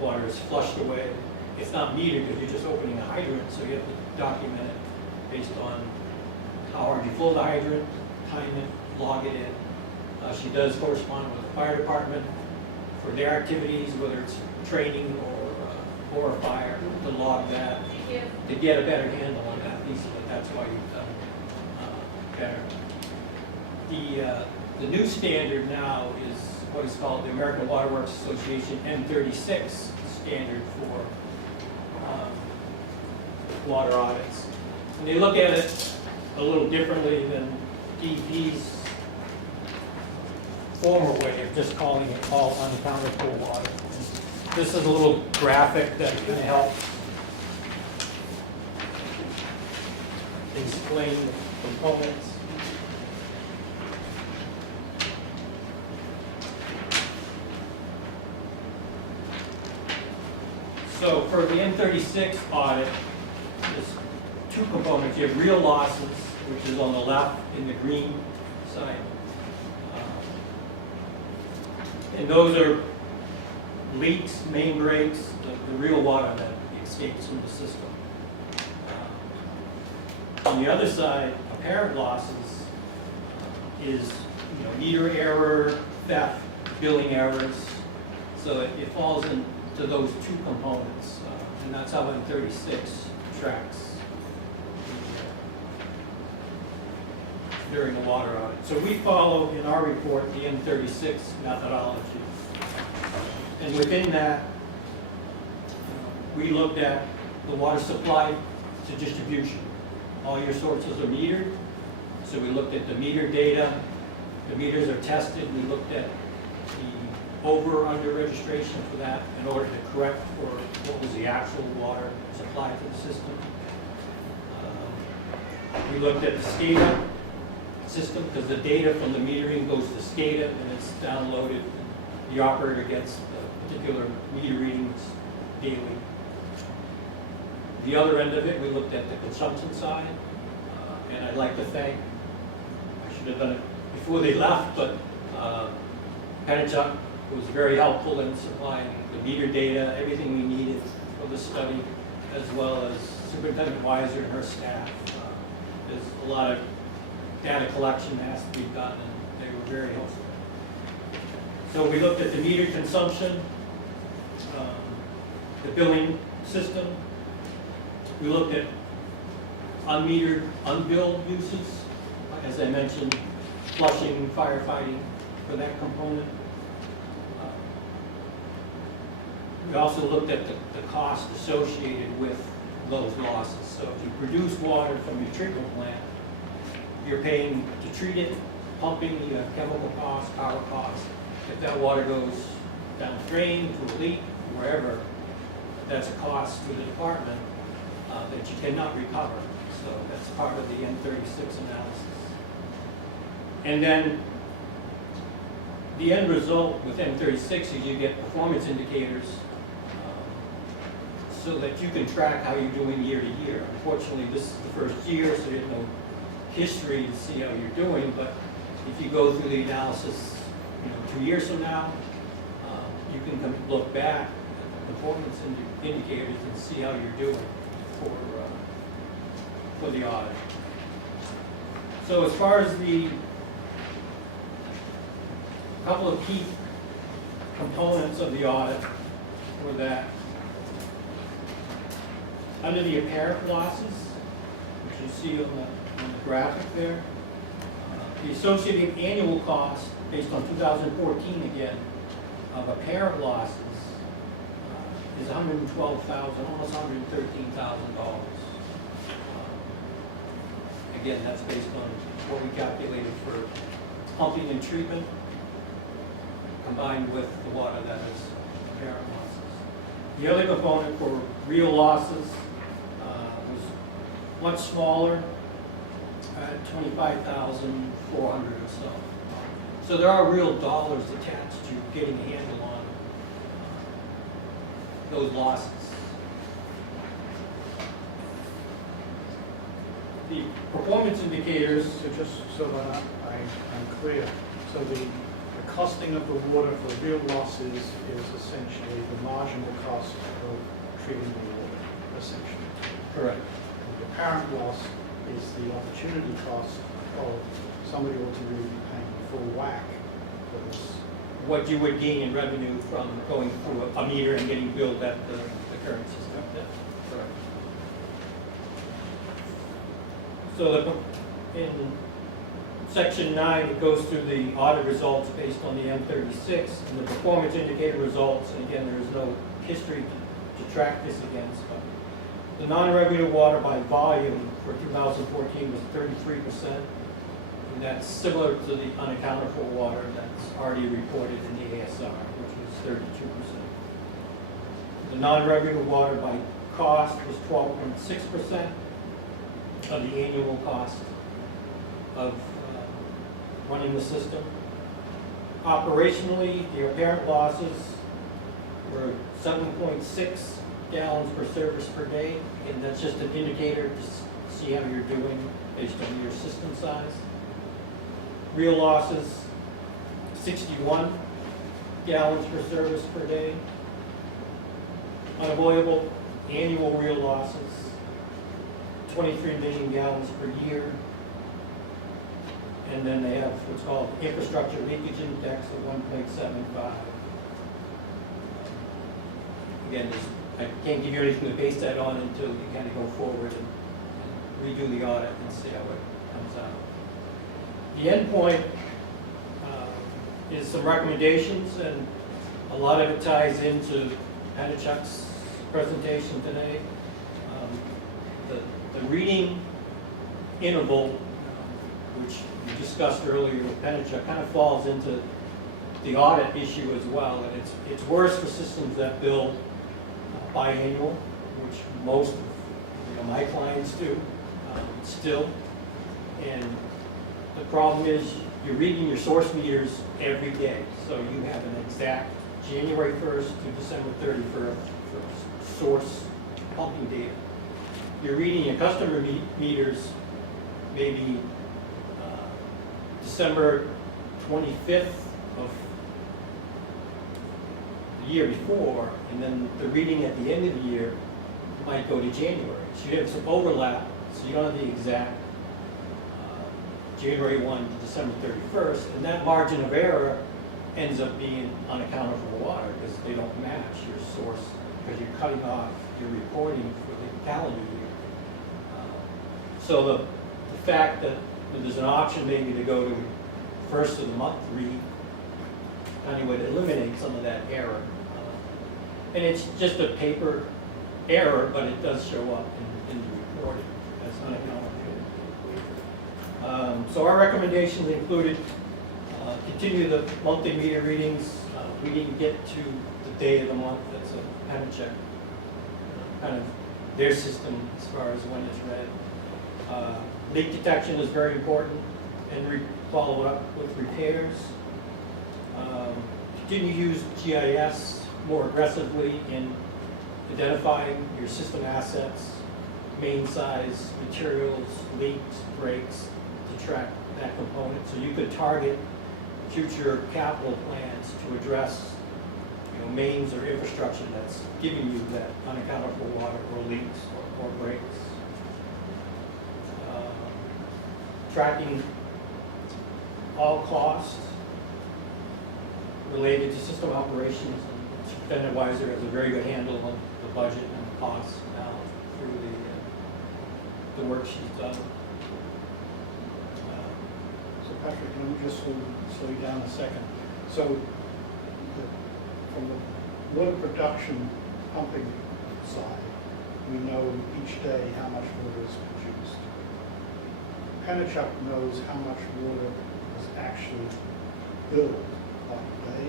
water is flushed away. It's not metered because you're just opening a hydrant, so you have to document it based on how hard you fill the hydrant, time it, log it in. She does correspond with the fire department for their activities, whether it's training or a fire, to log that, to get a better handle on that piece of it. That's why you've done better. The new standard now is what is called the American Water Works Association M36 standard for water audits. And they look at it a little differently than DEP's former way of just calling it all unaccounted for water. This is a little graphic that can help explain the components. So for the M36 audit, there's two components. You have real losses, which is on the left in the green side. And those are leaks, main breaks, the real water that escapes from the system. On the other side, apparent losses is meter error, theft, billing errors. So it falls into those two components, and that's how M36 tracks during the water audit. So we follow in our report the M36 methodology. And within that, we looked at the water supply to distribution. All your sources are metered. So we looked at the meter data. The meters are tested. We looked at the over or under registration for that in order to correct for what was the actual water supply to the system. We looked at the SCADA system because the data from the metering goes to SCADA and it's downloaded. The operator gets the particular meter readings daily. The other end of it, we looked at the consumption side, and I'd like to thank, I should have done it before they left, but Penachuk was very helpful in supplying the meter data, everything we needed for the study, as well as Superintendent Weiser and her staff. There's a lot of data collection that has to be done, and they were very helpful. So we looked at the meter consumption, the billing system. We looked at unmetered, unbilled uses, as I mentioned, flushing, firefighting for that component. We also looked at the cost associated with those losses. So if you produce water from your treatment plant, you're paying to treat it, pumping, you have chemical costs, power costs. If that water goes downstream to a leak, wherever, that's a cost to the department that you cannot recover. So that's part of the M36 analysis. And then the end result with M36 is you get performance indicators so that you can track how you're doing year to year. Unfortunately, this is the first year, so there's no history to see how you're doing, but if you go through the analysis 2 years from now, you can look back at the performance indicators and see how you're doing for the audit. So as far as the couple of key components of the audit were that under the apparent losses, which you see on the graphic there, the associated annual cost based on 2014 again of apparent losses is $112,000, almost $113,000. Again, that's based on what we calculated for pumping and treatment combined with the water that is apparent losses. The other component for real losses was much smaller, at 25,400 or so. So there are real dollars attached to getting a handle on those losses. The performance indicators, So just so that I'm clear, so the costing of the water for real losses is essentially the marginal cost of treating the water, essentially. correct. The apparent loss is the opportunity cost of somebody ultimately paying full whack for this. What you would gain in revenue from going through a meter and getting billed at the current system. Yeah, correct. So in section 9, it goes through the audit results based on the M36 and the performance indicator results. And again, there is no history to track this against. But the non-revenue water by volume for 2014 was 33%. And that's similar to the unaccounted for water that's already reported in the ASR, which was 32%. The non-revenue water by cost was 12.6% of the annual cost of running the system. Operationally, the apparent losses were 7.6 gallons per service per day, and that's just an indicator to see how you're doing based on your system size. Real losses, 61 gallons per service per day. Unavoidable annual real losses, 23 million gallons per year. And then they have what's called infrastructure leakage index of 1.75. Again, I can't give you anything to base that on until you kind of go forward and redo the audit and see how it comes out. The end point is some recommendations, and a lot of it ties into Penachuk's presentation today. The reading interval, which we discussed earlier with Penachuk, kind of falls into the audit issue as well, and it's worse for systems that bill biannual, which most of my clients do still. And the problem is you're reading your source meters every day, so you have an exact January 1st to December 31st for source pumping data. You're reading your customer meters maybe December 25th of the year before, and then the reading at the end of the year might go to January. So you have some overlap, so you don't have the exact January 1 to December 31st, and that margin of error ends up being unaccounted for water because they don't match your source, because you're cutting off your reporting for the calendar year. So the fact that there's an option maybe to go to first of the month read kind of would eliminate some of that error. And it's just a paper error, but it does show up in the reporting as unaccounted for. So our recommendations included continue the monthly meter readings. We need to get to the day of the month. That's a Penachuk kind of their system as far as when it's read. Leak detection is very important, and follow it up with repairs. Continue to use GIS more aggressively in identifying your system assets, main size, materials, leaks, breaks, to track that component. So you could target future capital plans to address mains or infrastructure that's giving you that unaccounted for water or leaks or breaks. Tracking all costs related to system operations. Superintendent Weiser has a very good handle on the budget and the costs now through the work she's done. So Patrick, let me just slow you down a second. So from the water production pumping side, we know each day how much water is produced. Penachuk knows how much water is actually billed by the day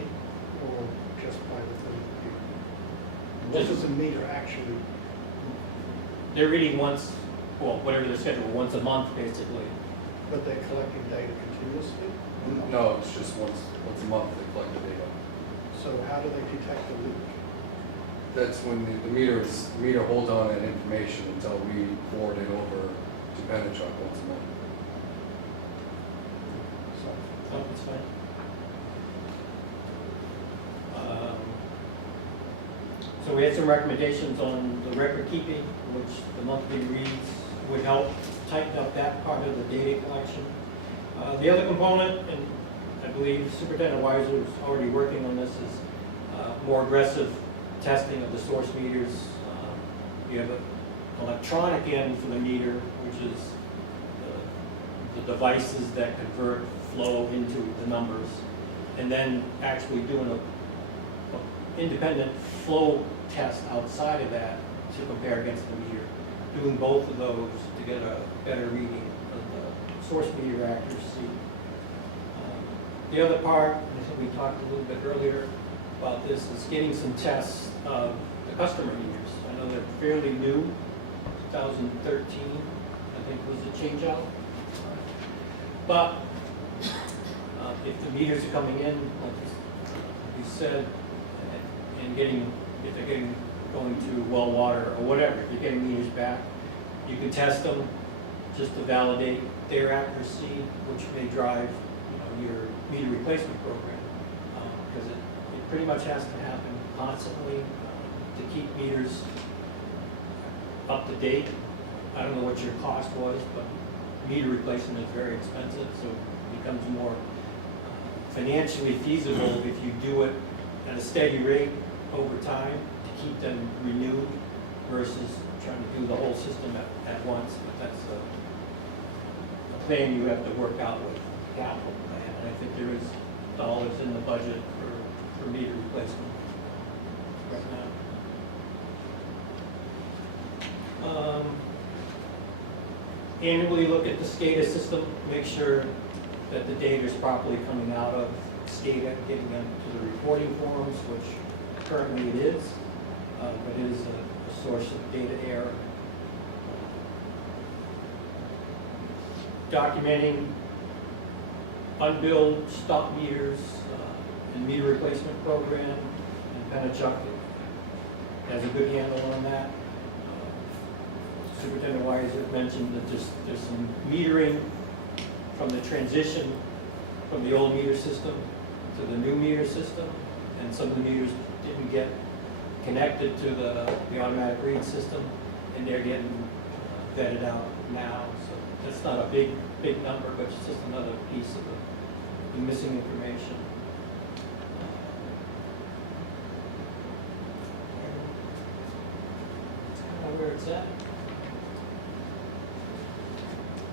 or just by the 30 period. What does the meter actually? They're reading once well, whatever their schedule, once a month, basically. But they're collecting data continuously? No, it's just once a month they collect the data. So how do they detect the leak? That's when the meter holds on that information until we forward it over to Penachuk once a month. Oh, that's fine. So we had some recommendations on the record keeping, which the monthly reads would help tighten up that part of the data collection. The other component, and I believe Superintendent Weiser is already working on this, is more aggressive testing of the source meters. You have an electronic end for the meter, which is the devices that convert flow into the numbers, and then actually doing a independent flow test outside of that to compare against the meter. Doing both of those to get a better reading of the source meter accuracy. The other part, I think we talked a little bit earlier about this, is getting some tests of the customer meters. I know they're fairly new, 2013, I think was the change out. But if the meters are coming in, like you said, and if they're going to well water or whatever, if you're getting meters back, you can test them just to validate their accuracy, which may drive your meter replacement program. Because it pretty much has to happen constantly to keep meters up to date. I don't know what your cost was, but meter replacement is very expensive, so it becomes more financially feasible if you do it at a steady rate over time to keep them renewed versus trying to do the whole system at once. But that's a plan you have to work out with the capital plan. And I think there is dollars in the budget for meter replacement right now. Annually look at the SCADA system, make sure that the data is properly coming out of SCADA, getting them to the reporting forms, which currently it is, but it is a source of data error. Documenting unbilled stop meters and meter replacement program, and Penachuk has a good handle on that. Superintendent Weiser mentioned that there's some metering from the transition from the old meter system to the new meter system, and some of the meters didn't get connected to the automatic read system, and they're getting vetted out now. So that's not a big number, but it's just another piece of the missing information. That's kind of where it's at.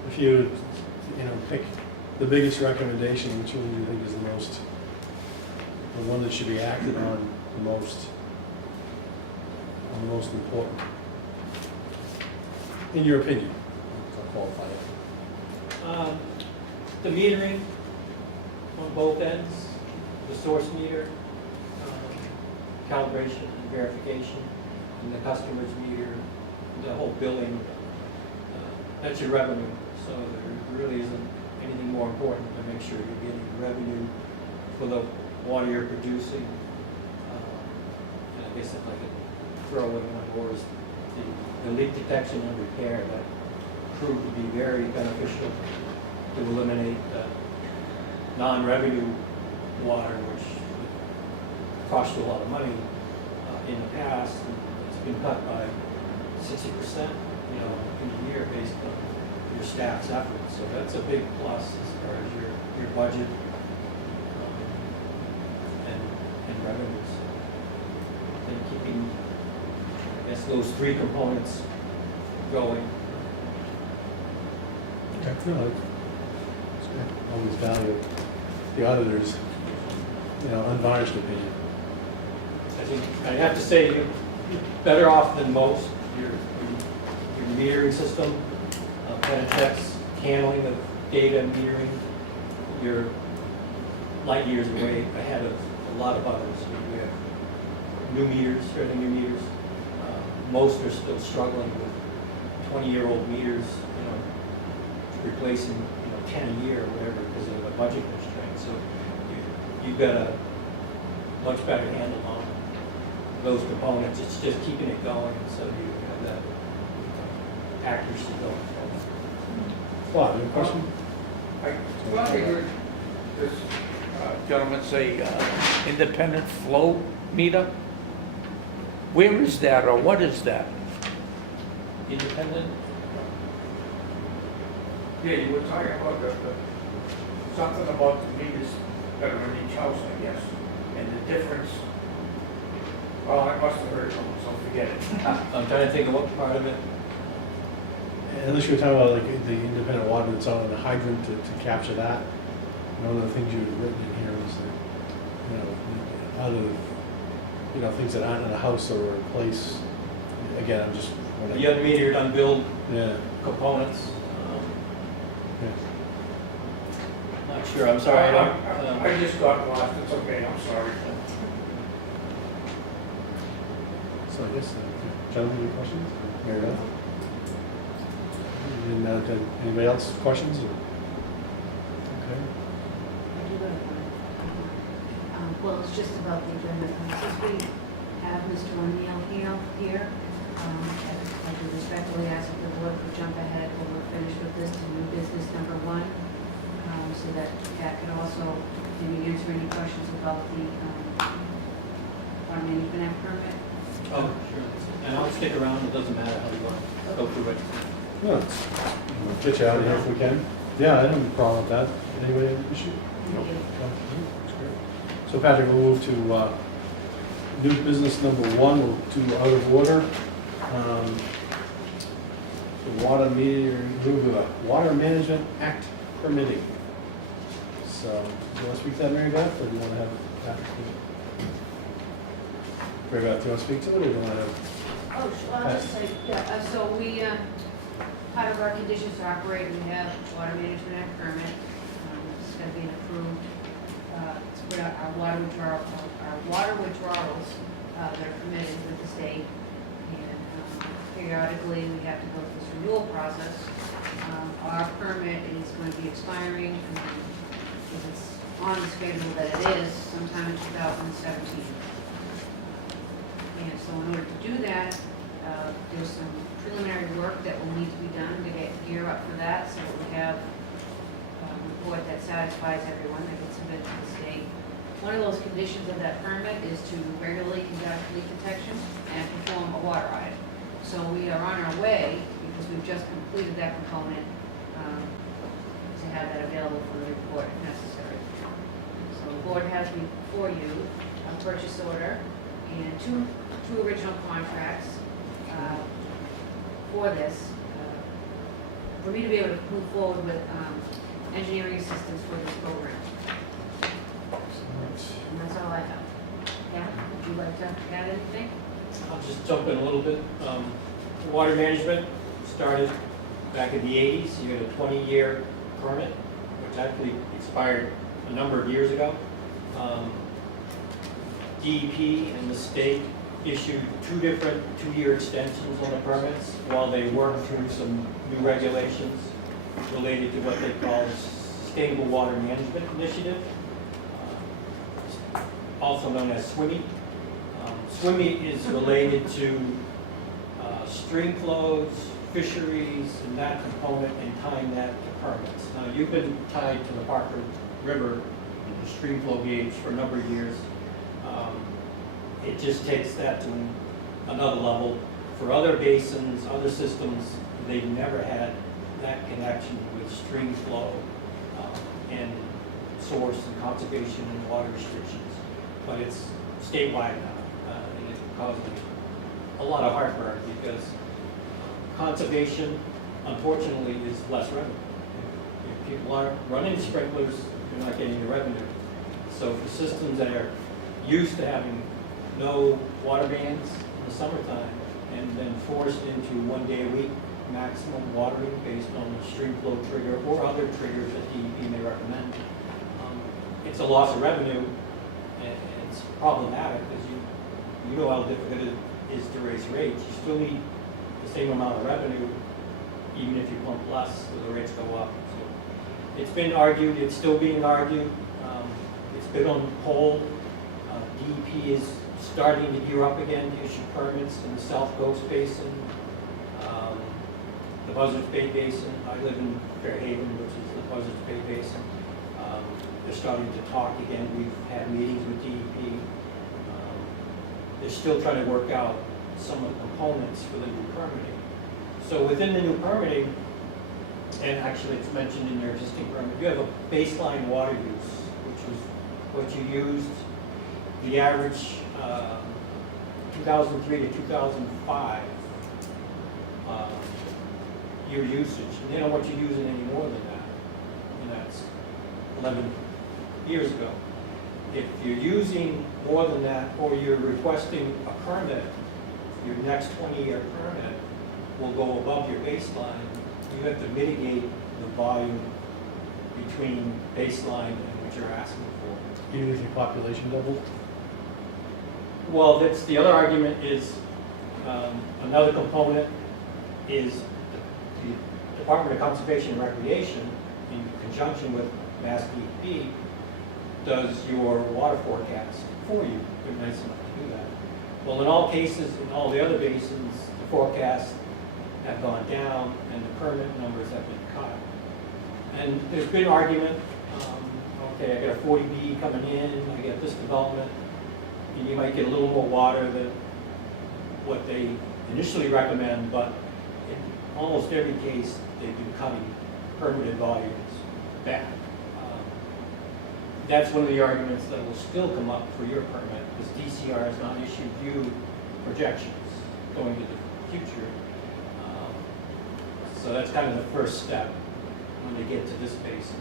If you pick the biggest recommendation, which one do you think is the one that should be acted on the most important, in your opinion? I'll qualify it. The metering on both ends, the source meter, calibration and verification, and the customer's meter, the whole billing, that's your revenue. So there really isn't anything more important to make sure you're getting revenue for the water you're producing. And I guess if I could throw in one more is the leak detection and repair that proved to be very beneficial to eliminate non-revenue water, which cost you a lot of money in the past. And it's been cut by 60%, in a year based on your staff's efforts. So that's a big plus as far as your budget and revenues. And keeping, I guess, those three components going. Okay, no, it's good. Always value the auditor's, unvarnished opinion. I think I have to say you're better off than most. Your metering system, Penachuk's handling of data and metering, you're light years away ahead of a lot of others. We have new meters, fairly new meters. Most are still struggling with 20-year-old meters, replacing, 10 a year or whatever because of a budget constraint. So you've got a much better handle on those components. It's just keeping it going, so you have that accuracy going forward. Claude, any question? I thought I heard this gentleman say independent flow meter. Where is that, or what is that? Independent? Yeah, you were talking about something about the meters that are in each house, I guess, and the difference. Well, I must have heard it wrong, so forget it. I'm trying to think of what part of it. Unless you're talking about like the independent water that's on the hydrant to capture that. One of the things you've written in here is that, other, things that aren't in a house or a place. Again, I'm just. The unmetered, unbilled Yeah. components. Yeah. Not sure, I'm sorry. I don't, I just got lost, it's okay, I'm sorry. So I guess, gentlemen, any questions? Mary Beth? And, anybody else questions? Or? Okay. I do have one. Well, it's just about the agenda. Since we have Mr. O'Neill here, I do respectfully ask if the board could jump ahead when we're finished with this to new business number 1, so that Pat could also maybe answer any questions about the water management act permit. oh, sure. And I'll stick around, it doesn't matter how you want to go through it. No, we'll get you out of here if we can. Yeah, I don't have a problem with that. Anybody have an issue? Thank you. That's great. So Patrick, we'll move to new business number 1, we'll do out of order. The Water Management Act permitting. So, do you want to speak to that, Mary Beth, or do you want to have Patrick? Mary Beth, do you want to speak to it, or do you want to have? Oh, sure, I'll just say, yeah, so we, part of our conditions to operate, we have water management act permit. It's gonna be an approved, to put out our water withdrawals, that are permitted with the state. And periodically, we have to go through this renewal process. Our permit is going to be expiring, if it's on the schedule that it is, sometime in 2017. And so in order to do that, there's some preliminary work that will need to be done to get gear up for that, so that we have a report that satisfies everyone that gets submitted to the state. One of those conditions of that permit is to regularly conduct leak detection and perform a water audit. So we are on our way, because we've just completed that component, to have that available for the report if necessary. So the board has before you a purchase order and two original contracts for this, for me to be able to move forward with engineering assistance for this program. And that's all I have. Yeah, would you like to add anything? I'll just jump in a little bit. Water management started back in the 80s. You had a 20-year permit, which actually expired a number of years ago. DEP and the state issued 2 different 2-year extensions on the permits while they worked through some new regulations related to what they call Sustainable Water Management Initiative, also known as SWIMI. SWIMI is related to stream flows, fisheries, and that component, and tying that to permits. Now, you've been tied to the Parker River, the stream flow gauge, for a number of years. It just takes that to another level. For other basins, other systems, they've never had that connection with stream flow and source and conservation and water restrictions. But it's statewide now, and it causes a lot of heartburn because conservation, unfortunately, is less revenue. If people aren't running sprinklers, you're not getting the revenue. So for systems that are used to having no water bans in the summertime and then forced into 1 day a week maximum watering based on the stream flow trigger or other triggers that DEP may recommend, it's a loss of revenue, and it's problematic because you know how difficult it is to raise rates. You still need the same amount of revenue even if you pump less, the rates go up. So it's been argued, it's still being argued. It's been on hold. DEP is starting to gear up again to issue permits in the South Coast Basin, the Buzzards Bay Basin. I live in Fairhaven, which is the Buzzards Bay Basin. They're starting to talk again. We've had meetings with DEP. They're still trying to work out some of the components for the new permitting. So within the new permitting, and actually it's mentioned in your existing permit, you have a baseline water use, which was what you used, the average 2003 to 2005 your usage. And they don't want you using any more than that, and that's 11 years ago. If you're using more than that, or you're requesting a permit, your next 20-year permit will go above your baseline. You have to mitigate the volume between baseline and what you're asking for. Even if your population doubled? Well, that's the other argument is, another component is the Department of Conservation and Recreation, in conjunction with Mass DEP, does your water forecast for you. They're nice enough to do that. Well, in all cases, in all the other basins, the forecasts have gone down and the permit numbers have been cut. And there's been argument, okay, I got a 40B coming in, I get this development, and you might get a little more water than what they initially recommend, but in almost every case, they've been cutting permitted volumes back. That's one of the arguments that will still come up for your permit, because DCR has not issued you projections going into the future. So that's kind of the first step when they get to this basin,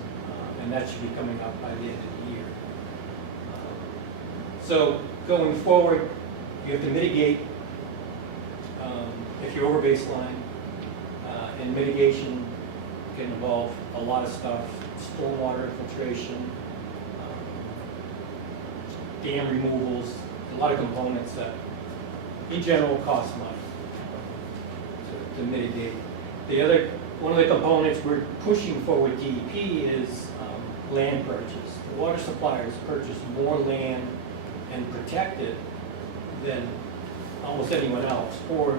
and that should be coming up by the end of the year. So going forward, you have to mitigate if you're over baseline, and mitigation can involve a lot of stuff: stormwater infiltration, dam removals, a lot of components that in general cost money to mitigate. One of the components we're pushing for with DEP is land purchase. The water suppliers purchase more land and protect it than almost anyone else. Or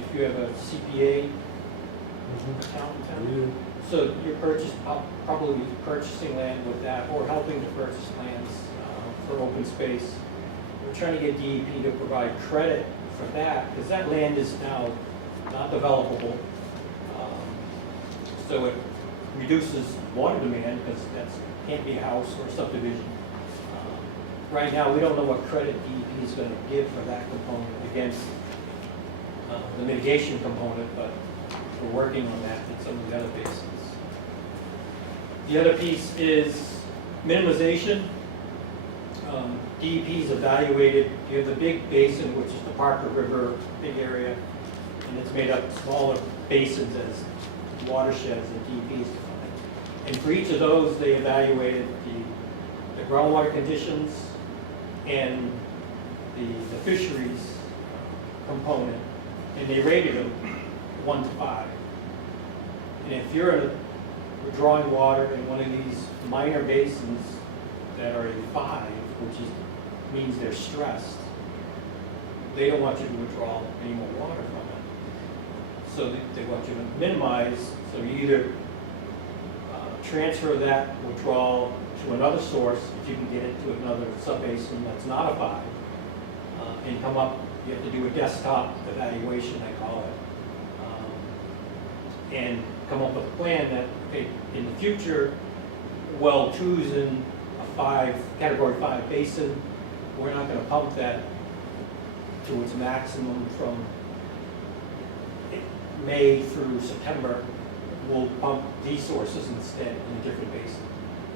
if you have a CPA account in town, so you're probably purchasing land with that, or helping to purchase lands for open space. We're trying to get DEP to provide credit for that, because that land is now not developable. So it reduces water demand, because that can't be a house or a subdivision. Right now, we don't know what credit DEP is going to give for that component against the mitigation component, but we're working on that in some of the other basins. The other piece is minimization. DEP's evaluated, you have the big basin, which is the Parker River, big area, and it's made up of smaller basins as watersheds that DEP's defined. And for each of those, they evaluated the groundwater conditions and the fisheries component, and they rated them 1 to 5. And if you're drawing water in one of these minor basins that are a 5, which means they're stressed, they don't want you to withdraw any more water from it. So they want you to minimize, so you either transfer that withdrawal to another source, if you can get it to another subbasin that's not a 5, and come up, you have to do a desktop evaluation, I call it, and come up with a plan that, okay, in the future, well 2's in a category 5 basin, we're not going to pump that to its maximum from May through September. We'll pump these sources instead in a different basin.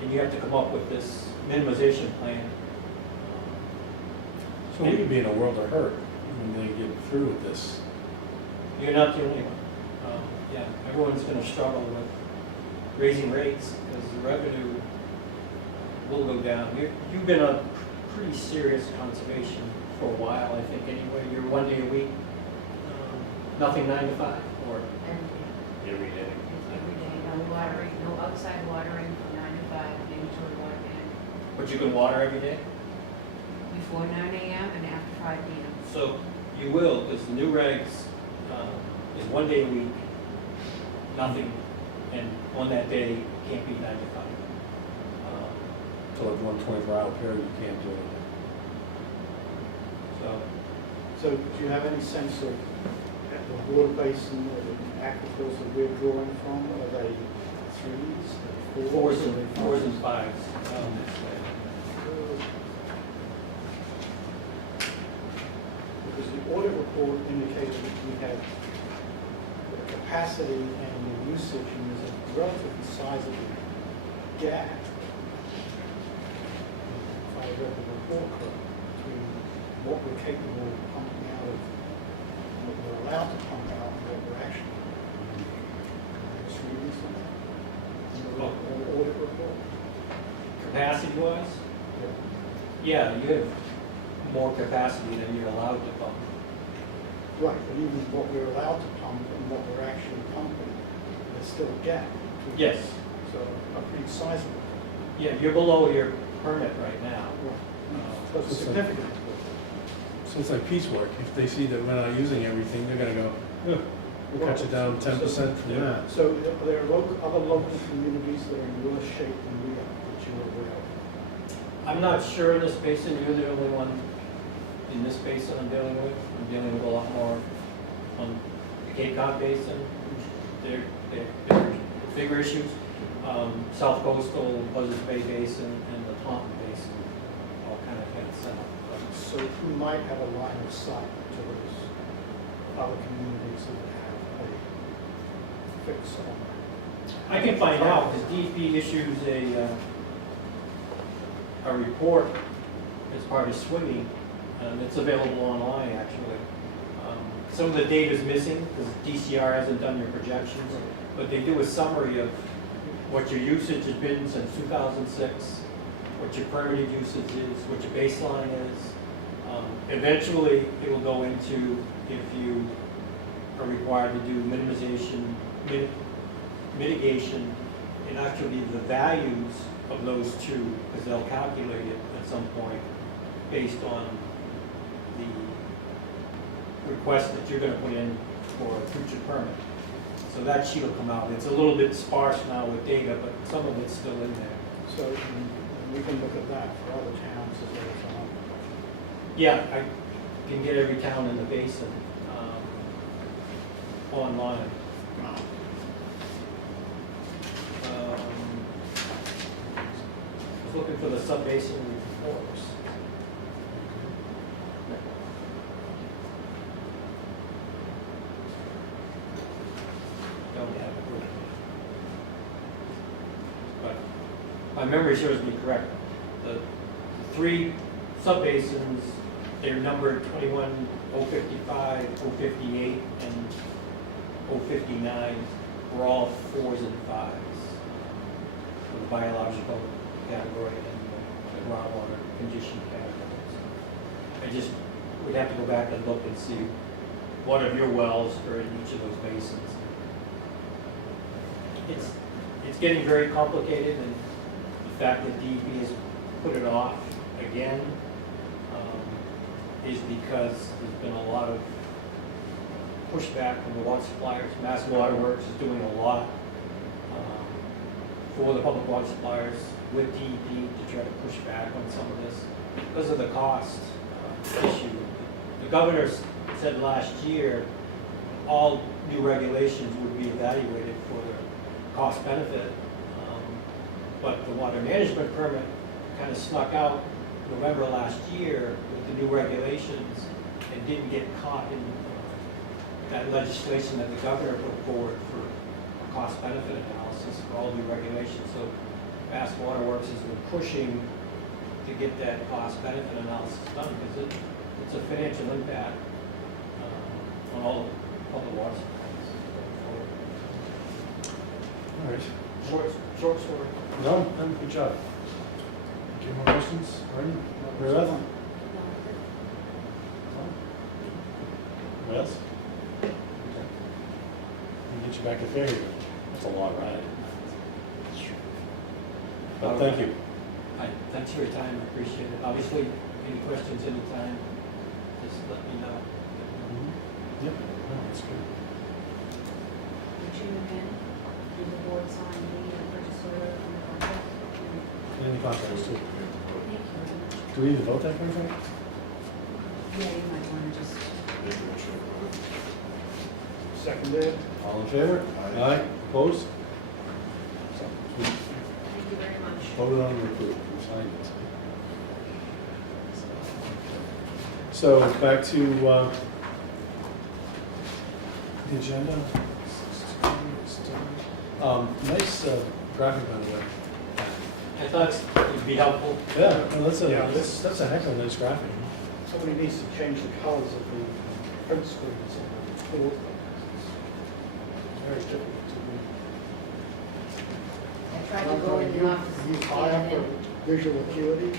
And you have to come up with this minimization plan. So we could be in a world of hurt when they get through with this. You're not the only one. Yeah, everyone's going to struggle with raising rates because the revenue will go down. You've been on pretty serious conservation for a while, I think, anyway. You're 1 day a week, nothing 9 to 5, or every day. Every day, no watering, no outside watering from 9 to 5, mandatory water ban, But you can water every day? before 9 AM and after 5 PM. So you will, because the new regs is 1 day a week, nothing, and on that day, it can't be 9 to 5. So like 1 24-hour period, you can't do it. So, So do you have any sense of the water basin or the aquifers that we're drawing from? Are they threes, fours are they and fives. Because the audit report indicated that we had the capacity and the usage, and there's a relatively sizable gap, if I read the report correctly, between what we're capable of pumping out of, what we're allowed to pump out, and what we're actually reading something. In the audit report? Capacity-wise, Yeah. yeah, you have more capacity than you're allowed to pump. Right, but even what we're allowed to pump and what we're actually pumping, there's still a gap. Yes. So a pretty sizable. Yeah, you're below your permit right now. So it's significant. So it's like piecework. If they see that we're not using everything, they're gonna go, "Ugh, we'll cut you down 10% from that." So there are other local communities that are in worse shape than we are, that you're aware of. I'm not sure in this basin, you're the only one in this basin I'm dealing with. I'm dealing with a lot more on the Cape Cod Basin. They're bigger issues. South Coastal, Buzzards Bay Basin, and the Taunton Basin all kind of head south. So who might have a line of sight to those other communities that have a fix on I can find out, because DEP issues a report as part of swimming, and it's available online, actually. Some of the data's missing, because DCR hasn't done your projections, but they do a summary of what your usage has been since 2006, what your permitted usage is, what your baseline is. Eventually, it will go into if you are required to do minimization, mitigation, and actually the values of those two, because they'll calculate it at some point based on the request that you're gonna put in for a future permit. So that sheet will come out. It's a little bit sparse now with data, but some of it's still in there. So we can look at that for other towns as well as our. Yeah, I can get every town in the basin online. I was looking for the sub-basin reports. Don't have it. But my memory serves me correct. The three sub-basins, they're numbered 21, 055, 058, and 059. Were all 4s and 5s. The biological category and the groundwater condition categories. I just would have to go back and look and see what of your wells are in each of those basins. It's getting very complicated, and the fact that DEP has put it off again is because there's been a lot of pushback from the water suppliers. Mass Water Works is doing a lot for the public water suppliers with DEP to try to push back on some of this because of the cost issue. The governor said last year all new regulations would be evaluated for their cost benefit, but the water management permit kind of snuck out November last year with the new regulations and didn't get caught in that legislation that the governor put forward for a cost-benefit analysis for all new regulations. So Mass Water Works has been pushing to get that cost-benefit analysis done because it's a financial impact on all the water supplies going forward. All right. Short story. No, good job. Any more questions? Ernie? Mary Beth? Anybody else? Okay. Let me get you back to Fairhaven. That's a long ride. But thank you. Thanks for your time, I appreciate it. Obviously, any questions anytime, just let me know. Yep, no, that's good. Chairman Bannon, did the board sign the purchase order on the contract? And any contracts too. Thank you very much. Do we need to vote that contract? Yeah, you might want to just. Make a motion to approve. Seconded. All in favor? Aye. Opposed? So, we Thank you very much. voted on and approved, we signed it. So, back to, the agenda. Nice graphic, by the way. I thought it'd be helpful. Yeah, no, that's Yeah. that's a heck of a nice graphic. Somebody needs to change the colors of the print screens on the board. It's very difficult to read. I tried to go in the office. Are you and high up scan it for visual acuity?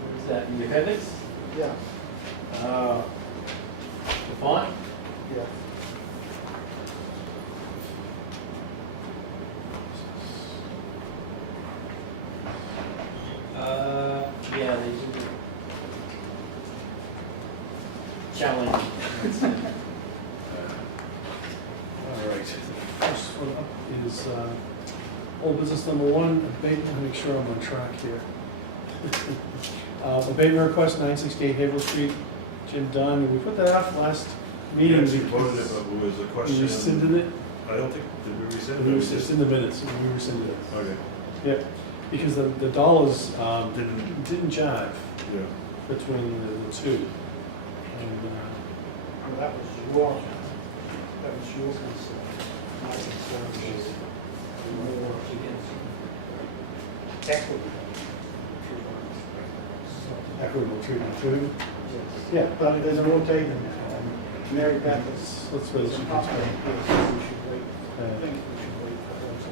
What is that, in the appendix? Yeah, The font? yeah. Yeah, they do. Challenge. All right, the first one up is old business number one, abatement, let me make sure I'm on track here. Abatement request, 968 Havel Street, Jim Dunn, we put that off last meeting. Actually voted it, because but it was a We question. rescinded it, I don't think, did we rescind it? we rescinded, it's in the minutes, we rescinded it. Okay, Yeah, because the dollars Didn't- didn't jive yeah. between the two. And, Oh, that was your concern. My concern was more equity. equitable treatment too. Yeah, but there's more data. Mary Beth is. Let's wait, is she a comes copy. back. Yes, we should wait. I think we should wait for her to.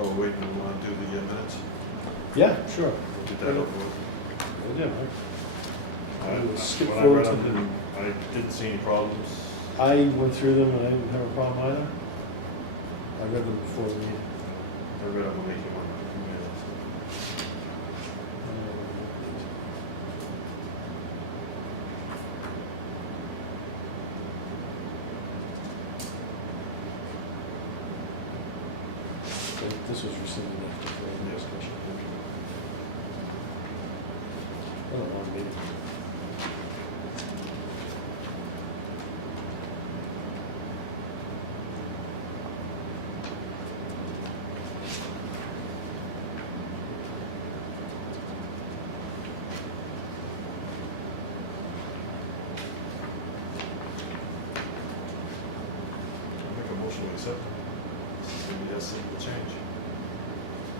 Oh, wait, we want to do the minutes? Yeah, sure. We'll get that over with. Well, yeah, Mike. I will skip When I forward read to them, I didn't see any problems. I went through them and I didn't have a problem either. I read them before the meeting. I read them when they came on the minutes. This was rescinded after the discussion. What a long meeting. I'll make a motion to accept them. Maybe that's the change.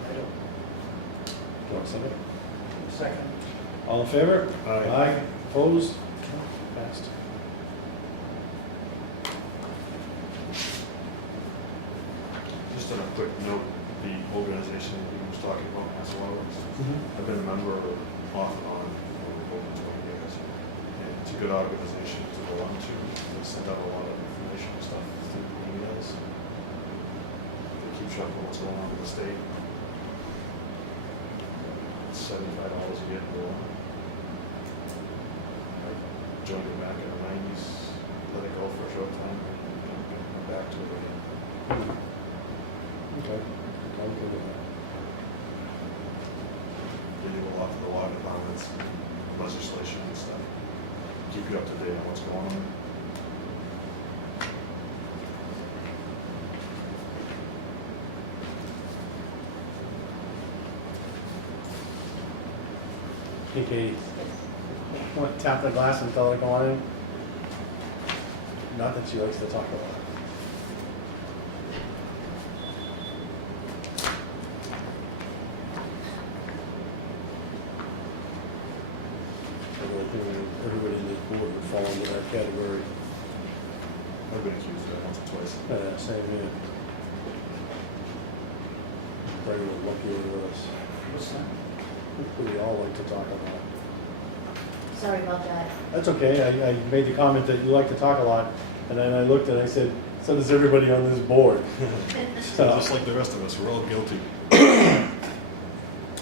I don't. Do you want to second? Second. All in favor? Aye. Opposed? No, passed. Just on a quick note, the organization that we was talking about, as well, I've been a member off and on for over 20 years. And it's a good organization to belong to. They send out a lot of information and stuff through emails. They keep track of what's going on in the state. It's $75 a year to go on. I joined it back in the 90s, let it go for a short time, and went back to it again. Okay. I'm good with that. They do a lot for the water departments, legislation and stuff. Keep you up to date on what's going on. Hey, Katie. Want to tap the glass and tell her to go on in? Not that she likes to talk a lot. I think everybody in this board would fall into that category. I've been accused of that once or twice. Same here. pray we're lucky with us. What's that? We all like to talk a lot. Sorry about that. That's okay, I made the comment that you like to talk a lot, and then I looked and I said, so does everybody on this board. So, Just like the rest of us, we're all guilty.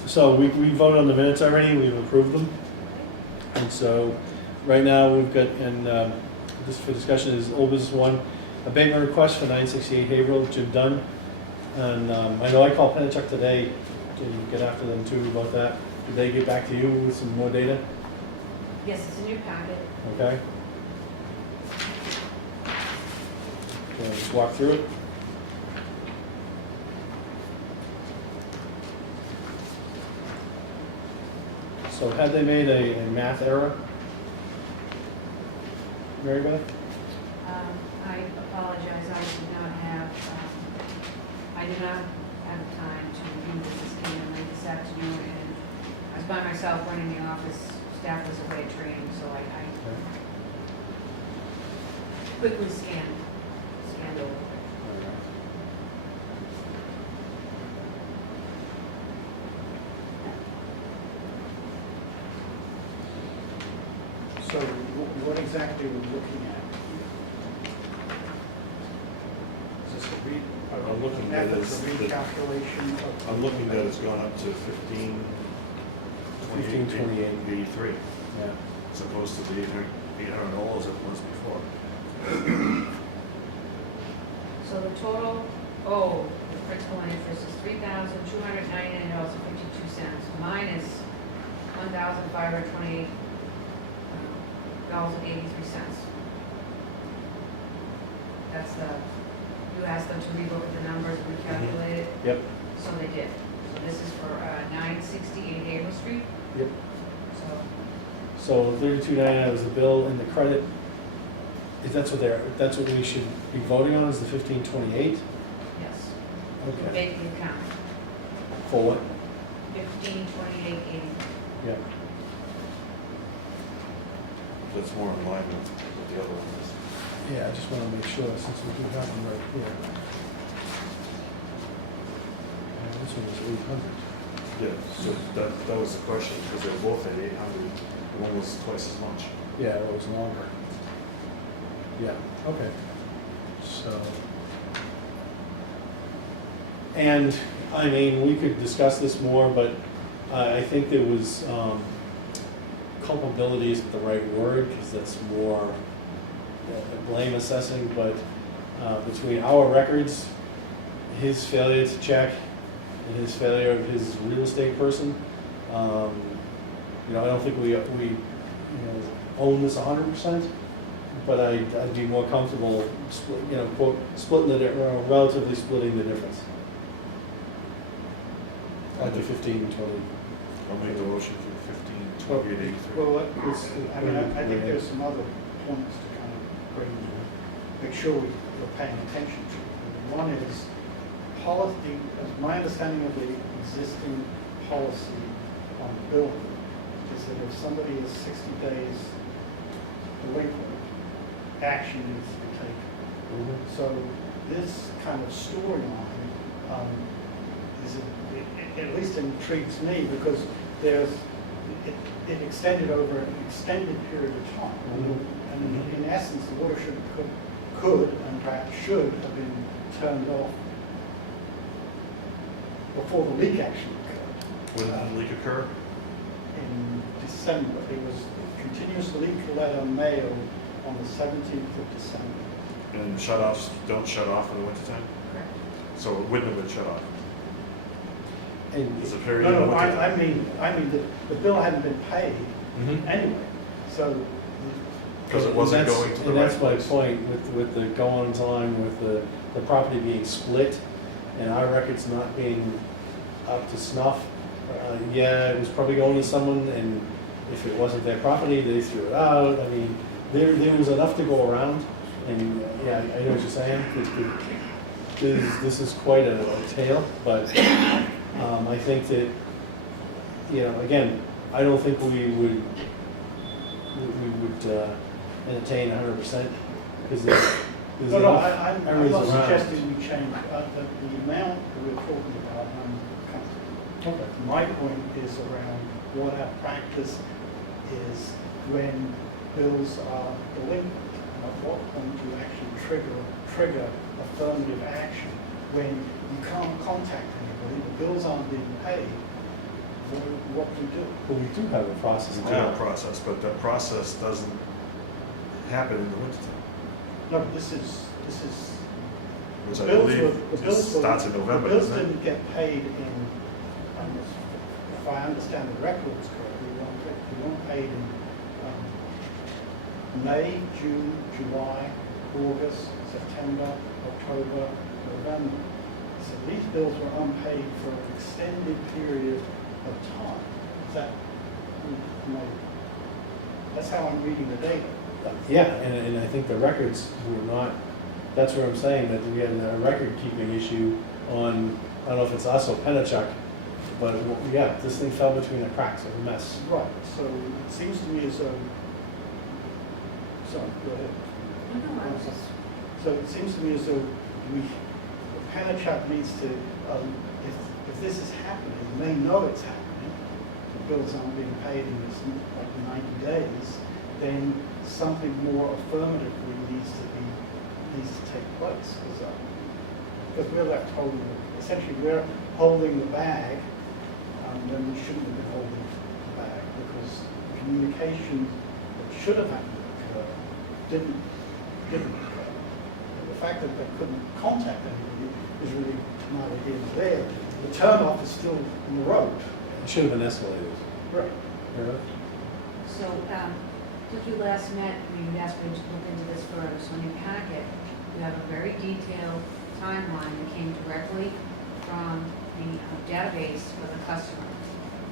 so we voted on the minutes already, we've approved them. And so, right now, we've got, and this for discussion is old business one, abatement request for 968 Haverhill, Jim Dunn. And I know I called Pennachuck today to get after them too about that. Did they get back to you with some more data? Yes, it's in your packet. Okay. Can I just walk through it? So had they made a math error? Mary Beth? I apologize, I did not have time to review this. This came in late this afternoon, and I was by myself running the office. Staff was away at training, so I quickly scanned over. So what exactly are we looking at? Is this a I'm looking at method is of the- recalculation of? I'm looking that it's gone up to 1528 83, Yeah. as opposed to the $800 it was before. So the total, the principal and interest is $3,299.52, minus $1,528.83. That's you asked them to relook at the numbers and recalculate it, Yep. so they did. So this is for 968 Haverhill Street, Yep. so So 32.99 was the bill, and the credit, if that's what we should be voting on, is the 1528? yes, Okay. bank account, For what? 1528.80. Yeah. That's more in line with the other ones. Yeah, I just want to make sure, since we do have them right here. And this one is 800. Yeah, so that was the question, because they were both at 800, and one was twice as much. Yeah, it was longer. Yeah, okay. So. And, I mean, we could discuss this more, but I think there was, culpability isn't the right word, because that's more blame assessing, but between our records, his failure to check, and his failure of his real estate person, I don't think we own this 100%, but I'd be more comfortable, splitting the, relatively splitting the difference. At the 1520. I'll make the motion for 1528 83. Well, I think there's some other points to kind of make sure we're paying attention to. One is policy, my understanding of the existing policy on billing is that if somebody is 60 days delinquent, action needs to be taken. So this kind of storyline at least intrigues me, because it extended over an extended period of time. And in essence, the water could and perhaps should have been turned off before the leak actually occurred. When did the leak occur? In December. It was continuous leak letter mail on the 17th of December. And shut-offs don't shut off in the wintertime? Correct. So it wouldn't have been shut off. And There's a period in the No, wintertime. I mean the bill hadn't been paid anyway, so. Because it wasn't And going to the and right that's my place. point with the going time with the property being split and our records not being up to snuff. Yeah, it was probably going to someone, and if it wasn't their property, they threw it out. I mean, there was enough to go around, and yeah, I know what you're saying. This is quite a tale, but I think that, again, I don't think we would entertain 100%, because there's No, enough I'm errors not around. suggesting we change, the amount that we're talking about, Okay. My point is around what our practice is when bills are delinquent. And at what point do you actually trigger affirmative action when you can't contact anybody, the bills aren't being paid? What do you do? Well, we do have a process We do have a now. process, but that process doesn't happen in the wintertime, No, this is, which the I bills believe were, the bills were. starts in November, The bills doesn't it? didn't get paid in, if I understand the records correctly, they weren't paid in May, June, July, August, September, October, November. So these bills were unpaid for an extended period of time. Is that, that's how I'm reading the data. Yeah, and I think the records were not, that's where I'm saying that we had a record-keeping issue on, I don't know if it's us or Penachuk, but yeah, this thing fell between the cracks, it was a mess. Right, so it seems to me as though, sorry, go ahead. No, I was just, So it seems to me as though Penachuk needs to, if this is happening, they know it's happening, the bills aren't being paid in this, like 90 days, then something more affirmatively needs to take place, because we're left holding, essentially we're holding the bag, when we shouldn't have been holding the bag, because communication that should have happened to occur didn't occur. And the fact that they couldn't contact anybody is really neither here nor there. The turnoff is still in the road. It should have been escalated. Right. Yeah. so, since you last met, you asked me to look into this further, so in your packet, you have a very detailed timeline that came directly from the database for the customer.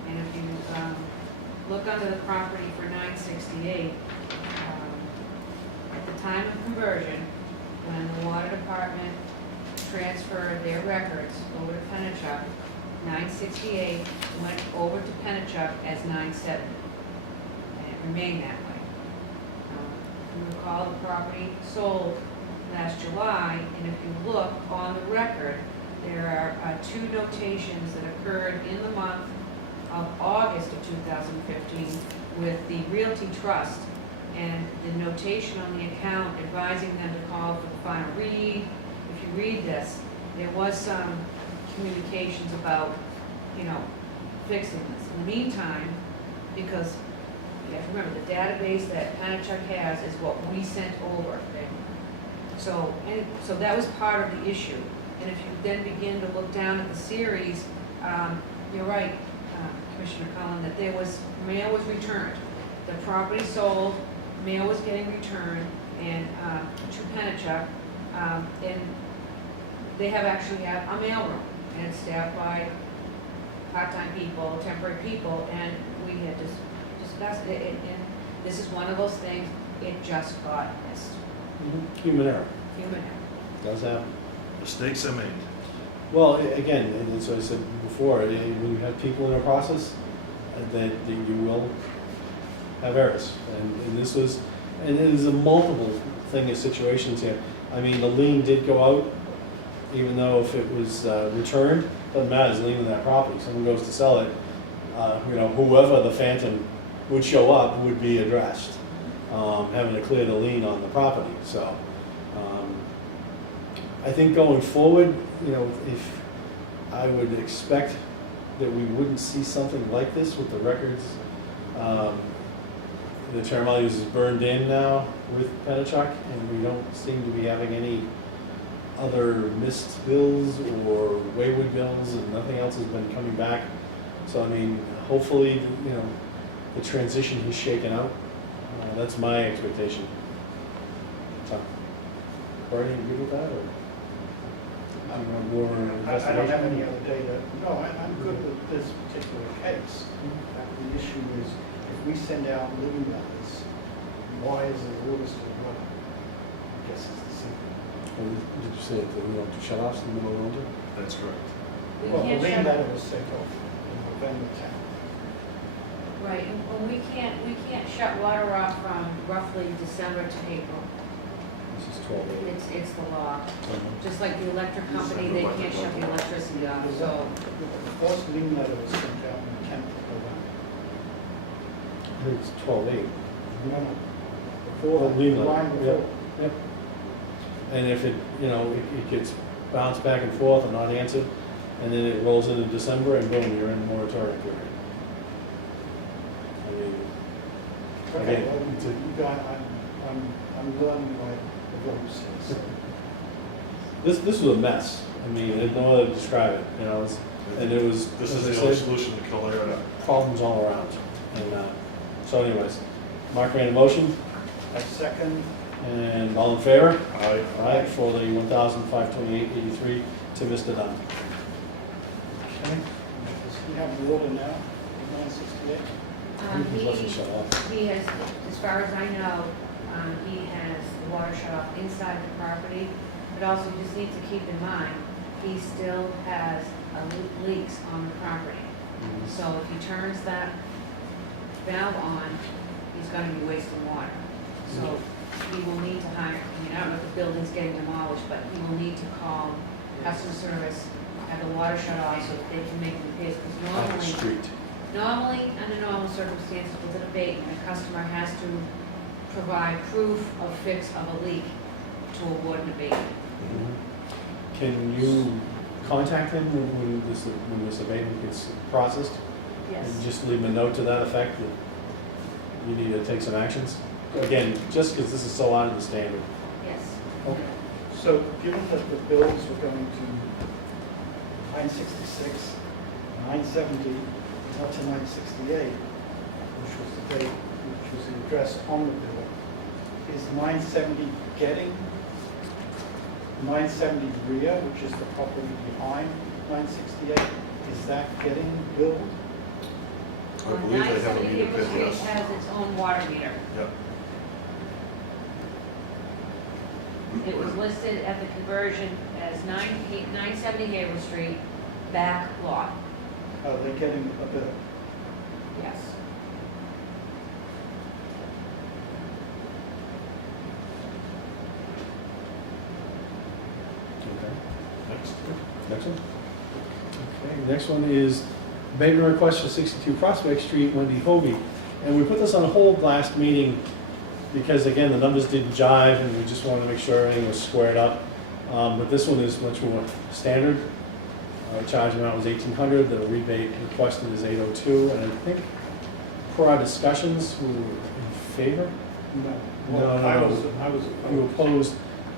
And if you look under the property for 968, at the time of conversion, when the water department transferred their records over to Penachuk, 968 went over to Penachuk as 970, and it remained that way. If you recall, the property sold last July, and if you look on the record, there are two notations that occurred in the month of August of 2015 with the Realty Trust, and the notation on the account advising them to call for the final read. If you read this, there was some communications about, fixing this. In the meantime, because you have to remember, the database that Penachuk has is what we sent over. So that was part of the issue. And if you then begin to look down at the series, you're right, Commissioner Cullen, that mail was returned. The property sold, mail was getting returned, and to Penachuk, and they actually have a mailroom, and it's staffed by part-time people, temporary people, and we had just discussed it, and this is one of those things, it just got missed. Human error, Human error. does happen. Mistakes are made. Well, again, and so I said before, when you have people in a process, then you will have errors. And this was, and it is a multiple thing of situations here. I mean, the lien did go out, even though if it was returned, doesn't matter, it's a lien on that property. Someone goes to sell it, whoever the phantom would show up would be addressed, having to clear the lien on the property. So I think going forward, if I would expect that we wouldn't see something like this with the records. The term I'll use is burned in now with Penachuk, and we don't seem to be having any other missed bills or wayward bills, and nothing else has been coming back. So I mean, hopefully, the transition is shaken out. That's my expectation. So, Barney, you good with that, or? Do you want more I don't investigation? have any other data. No, I'm good with this particular case. The issue is, if we send out living letters, why is the water still running? I guess it's the simple. Or did you say that we don't do shut-offs in the middle of winter? That's correct. We Well, the can't lien shut- letter was sent off in November 10th. Right, and we can't shut water off from roughly December to April. This is 12/8. It's the law. Mhm. Just like the electric company, they can't shut the electricity off, so. The first lien letter was sent out on the 10th of November. I think it's 12/8. No, no, before, The lien the letter, line before. Yep. And if it, you know, it gets bounced back and forth and not answered, and then it rolls into December and boom, you're in the moratorium period. I mean, Okay, again, well, it's a- you guys, I'm learning by the ropes here, so. this was a mess. I mean, there's no other way to describe it, you know, and it was, This as is I the only said, solution to kill air. problems all around. And, so anyways, Mark made a motion, I second, and all in favor? Aye. All right, for the 1,528.83 to Mr. Dunn. okay, does he have water now, 968? He wasn't shut off. He has, as far as I know, he has the water shut off inside the property, but also you just need to keep in mind, he still has leaks on the property. So if he turns that valve on, he's gonna be wasting water. So he will need to hire, I mean, I don't know if the building's getting demolished, but he will need to call customer service, have the water shut off so that they can make the repairs. Because On the street. normally, under normal circumstances with an abatement, a customer has to provide proof of fix of a leak to award an abatement. Can you contact him when this abatement gets processed? And just leave him a note to that effect that you need to take some actions? Again, just because this is so out of the standard. Yes. Okay. So given that the bills were going to 966, 970, up to 968, which was the date, which was the address on the bill, is 970 getting 970 rear, which is the property behind 968, is that getting billed? I believe they have a meter pit, It yes. has its own water meter. Yep. It was listed at the conversion as 970 Havel Street, back lot. Are they getting a bill? Yes. Okay. Next. Next one? Okay, next one is abatement request for 62 Prospect Street, Wendy Hovey. And we put this on hold last meeting because, again, the numbers didn't jive and we just wanted to make sure everything was squared up. But this one is much more standard. Charge amount was $1,800, the rebate requested is $802, and I think per our discussions, we were in favor? No. No, Well, no, I no. was You opposed. opposed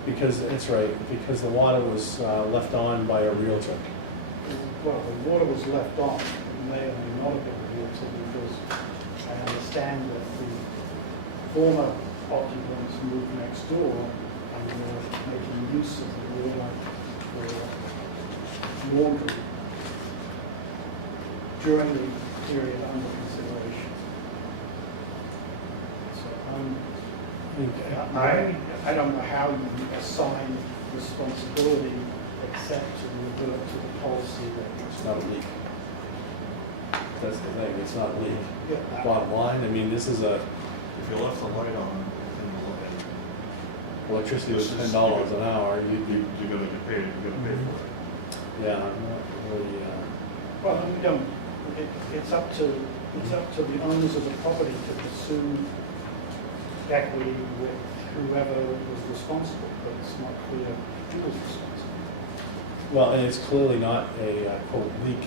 because, that's right, because the water was left on by a realtor. Well, the water was left on, it may or may not have been water, because I understand that the former occupants moved next door and were making use of the water for laundry during the period under consideration. So I don't know how you assign responsibility except to revert to the policy that It's not a leak. That's the thing, it's not a leak. Yeah. Bottom line, I mean, this is a, If you left the light on and electricity was This is- $10 an hour, you're gonna get paid, you're gonna pay for it. yeah, I'm not really, Well, we don't, it's up to the owners of the property to pursue equity with whoever was responsible, but it's not clear who was responsible. well, and it's clearly not a quote leak,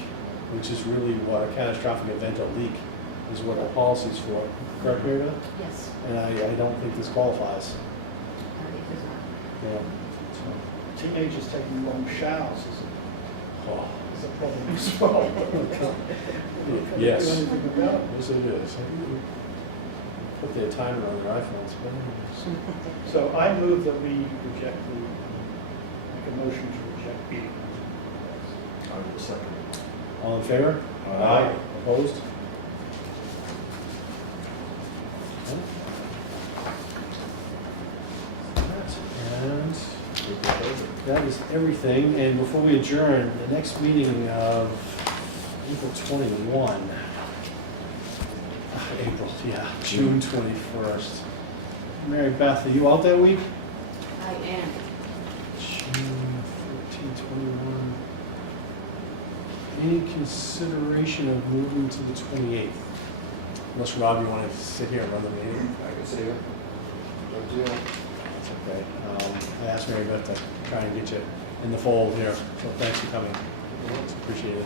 which is really what a catastrophic event or leak is what our policy's for. Correct, Mary Beth? Yes. And I don't think this qualifies, It does not. you know. so, Teenagers taking long showers oh, is a problem as well. Yes. Do anything about it. Yes, it is. Put their timer on their iPhones, but anyways. So I move that we reject make a motion to reject B. I will second it. All in favor? Aye. Opposed? Okay. And that is everything. And before we adjourn, the next meeting of April 21. June 21st. Mary Beth, are you out that week? I am. June 14, 21. Any consideration of moving to the 28th? Unless Rob, you want to sit here and run the meeting? I can see it. No deal. That's okay. I asked Mary Beth to try and get you in the fold here, so thanks for coming. It's appreciated.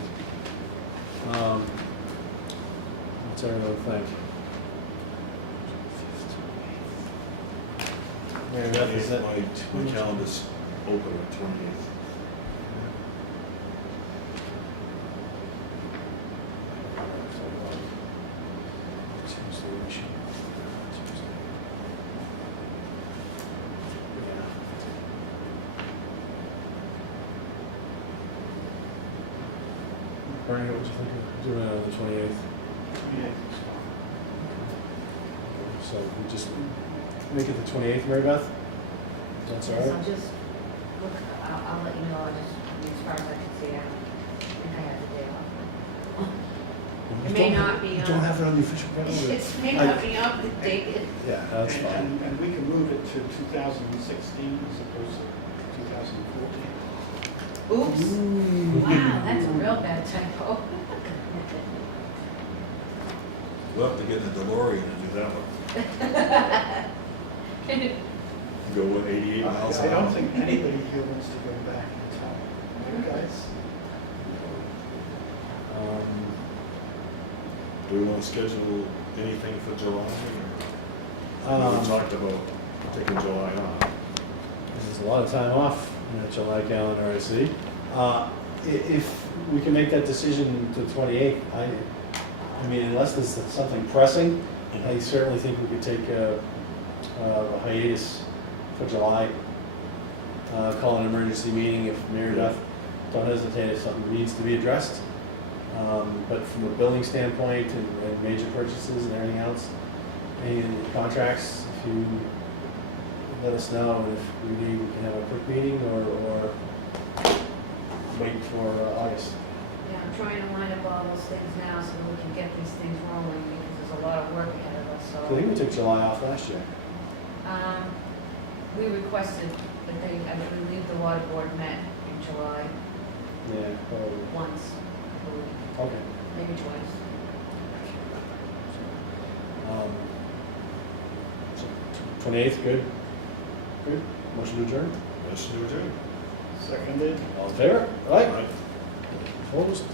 What's everyone think? Mary Beth, is that My calendar's open at 28th. Bernie, what would you think of doing it on the 28th? So we just make it the 28th, Mary Beth? That's all Yes, right? I'll just look, I'll let you know, as far as I can see, I think I have the day off. You It may don't- not be You on. don't have it on the official calendar? It may not be updated. Yeah, that's fine. And we can move it to 2016 as opposed to 2014. Oops, Ooh. wow, that's a real bad typo. We'll have to get in the DeLorean and do that one. Go with 88 miles I an hour. don't think anybody here wants to go back in time. You guys? Do we want to schedule anything for July? Or? We Um, talked about taking July off. There's a lot of time off in that July calendar, I see. If we can make that decision to 28th, I mean, unless there's something pressing, I certainly think we could take a hiatus for July. Call an emergency meeting if Mary Beth, don't hesitate if something needs to be addressed. But from a billing standpoint and major purchases and everything else, any contracts, if you let us know, and if we need, we can have a quick meeting or wait for August. Yeah, I'm trying to line up all those things now so that we can get these things rolling, because there's a lot of work ahead of us, I think we so. took July off last year. We requested that they, I believe the water board met in July Yeah, probably. once, I believe, Okay. maybe twice. So 28th, good? Good? Motion to adjourn? Motion to adjourn. Seconded. All in favor? Aye. All right. Opposed?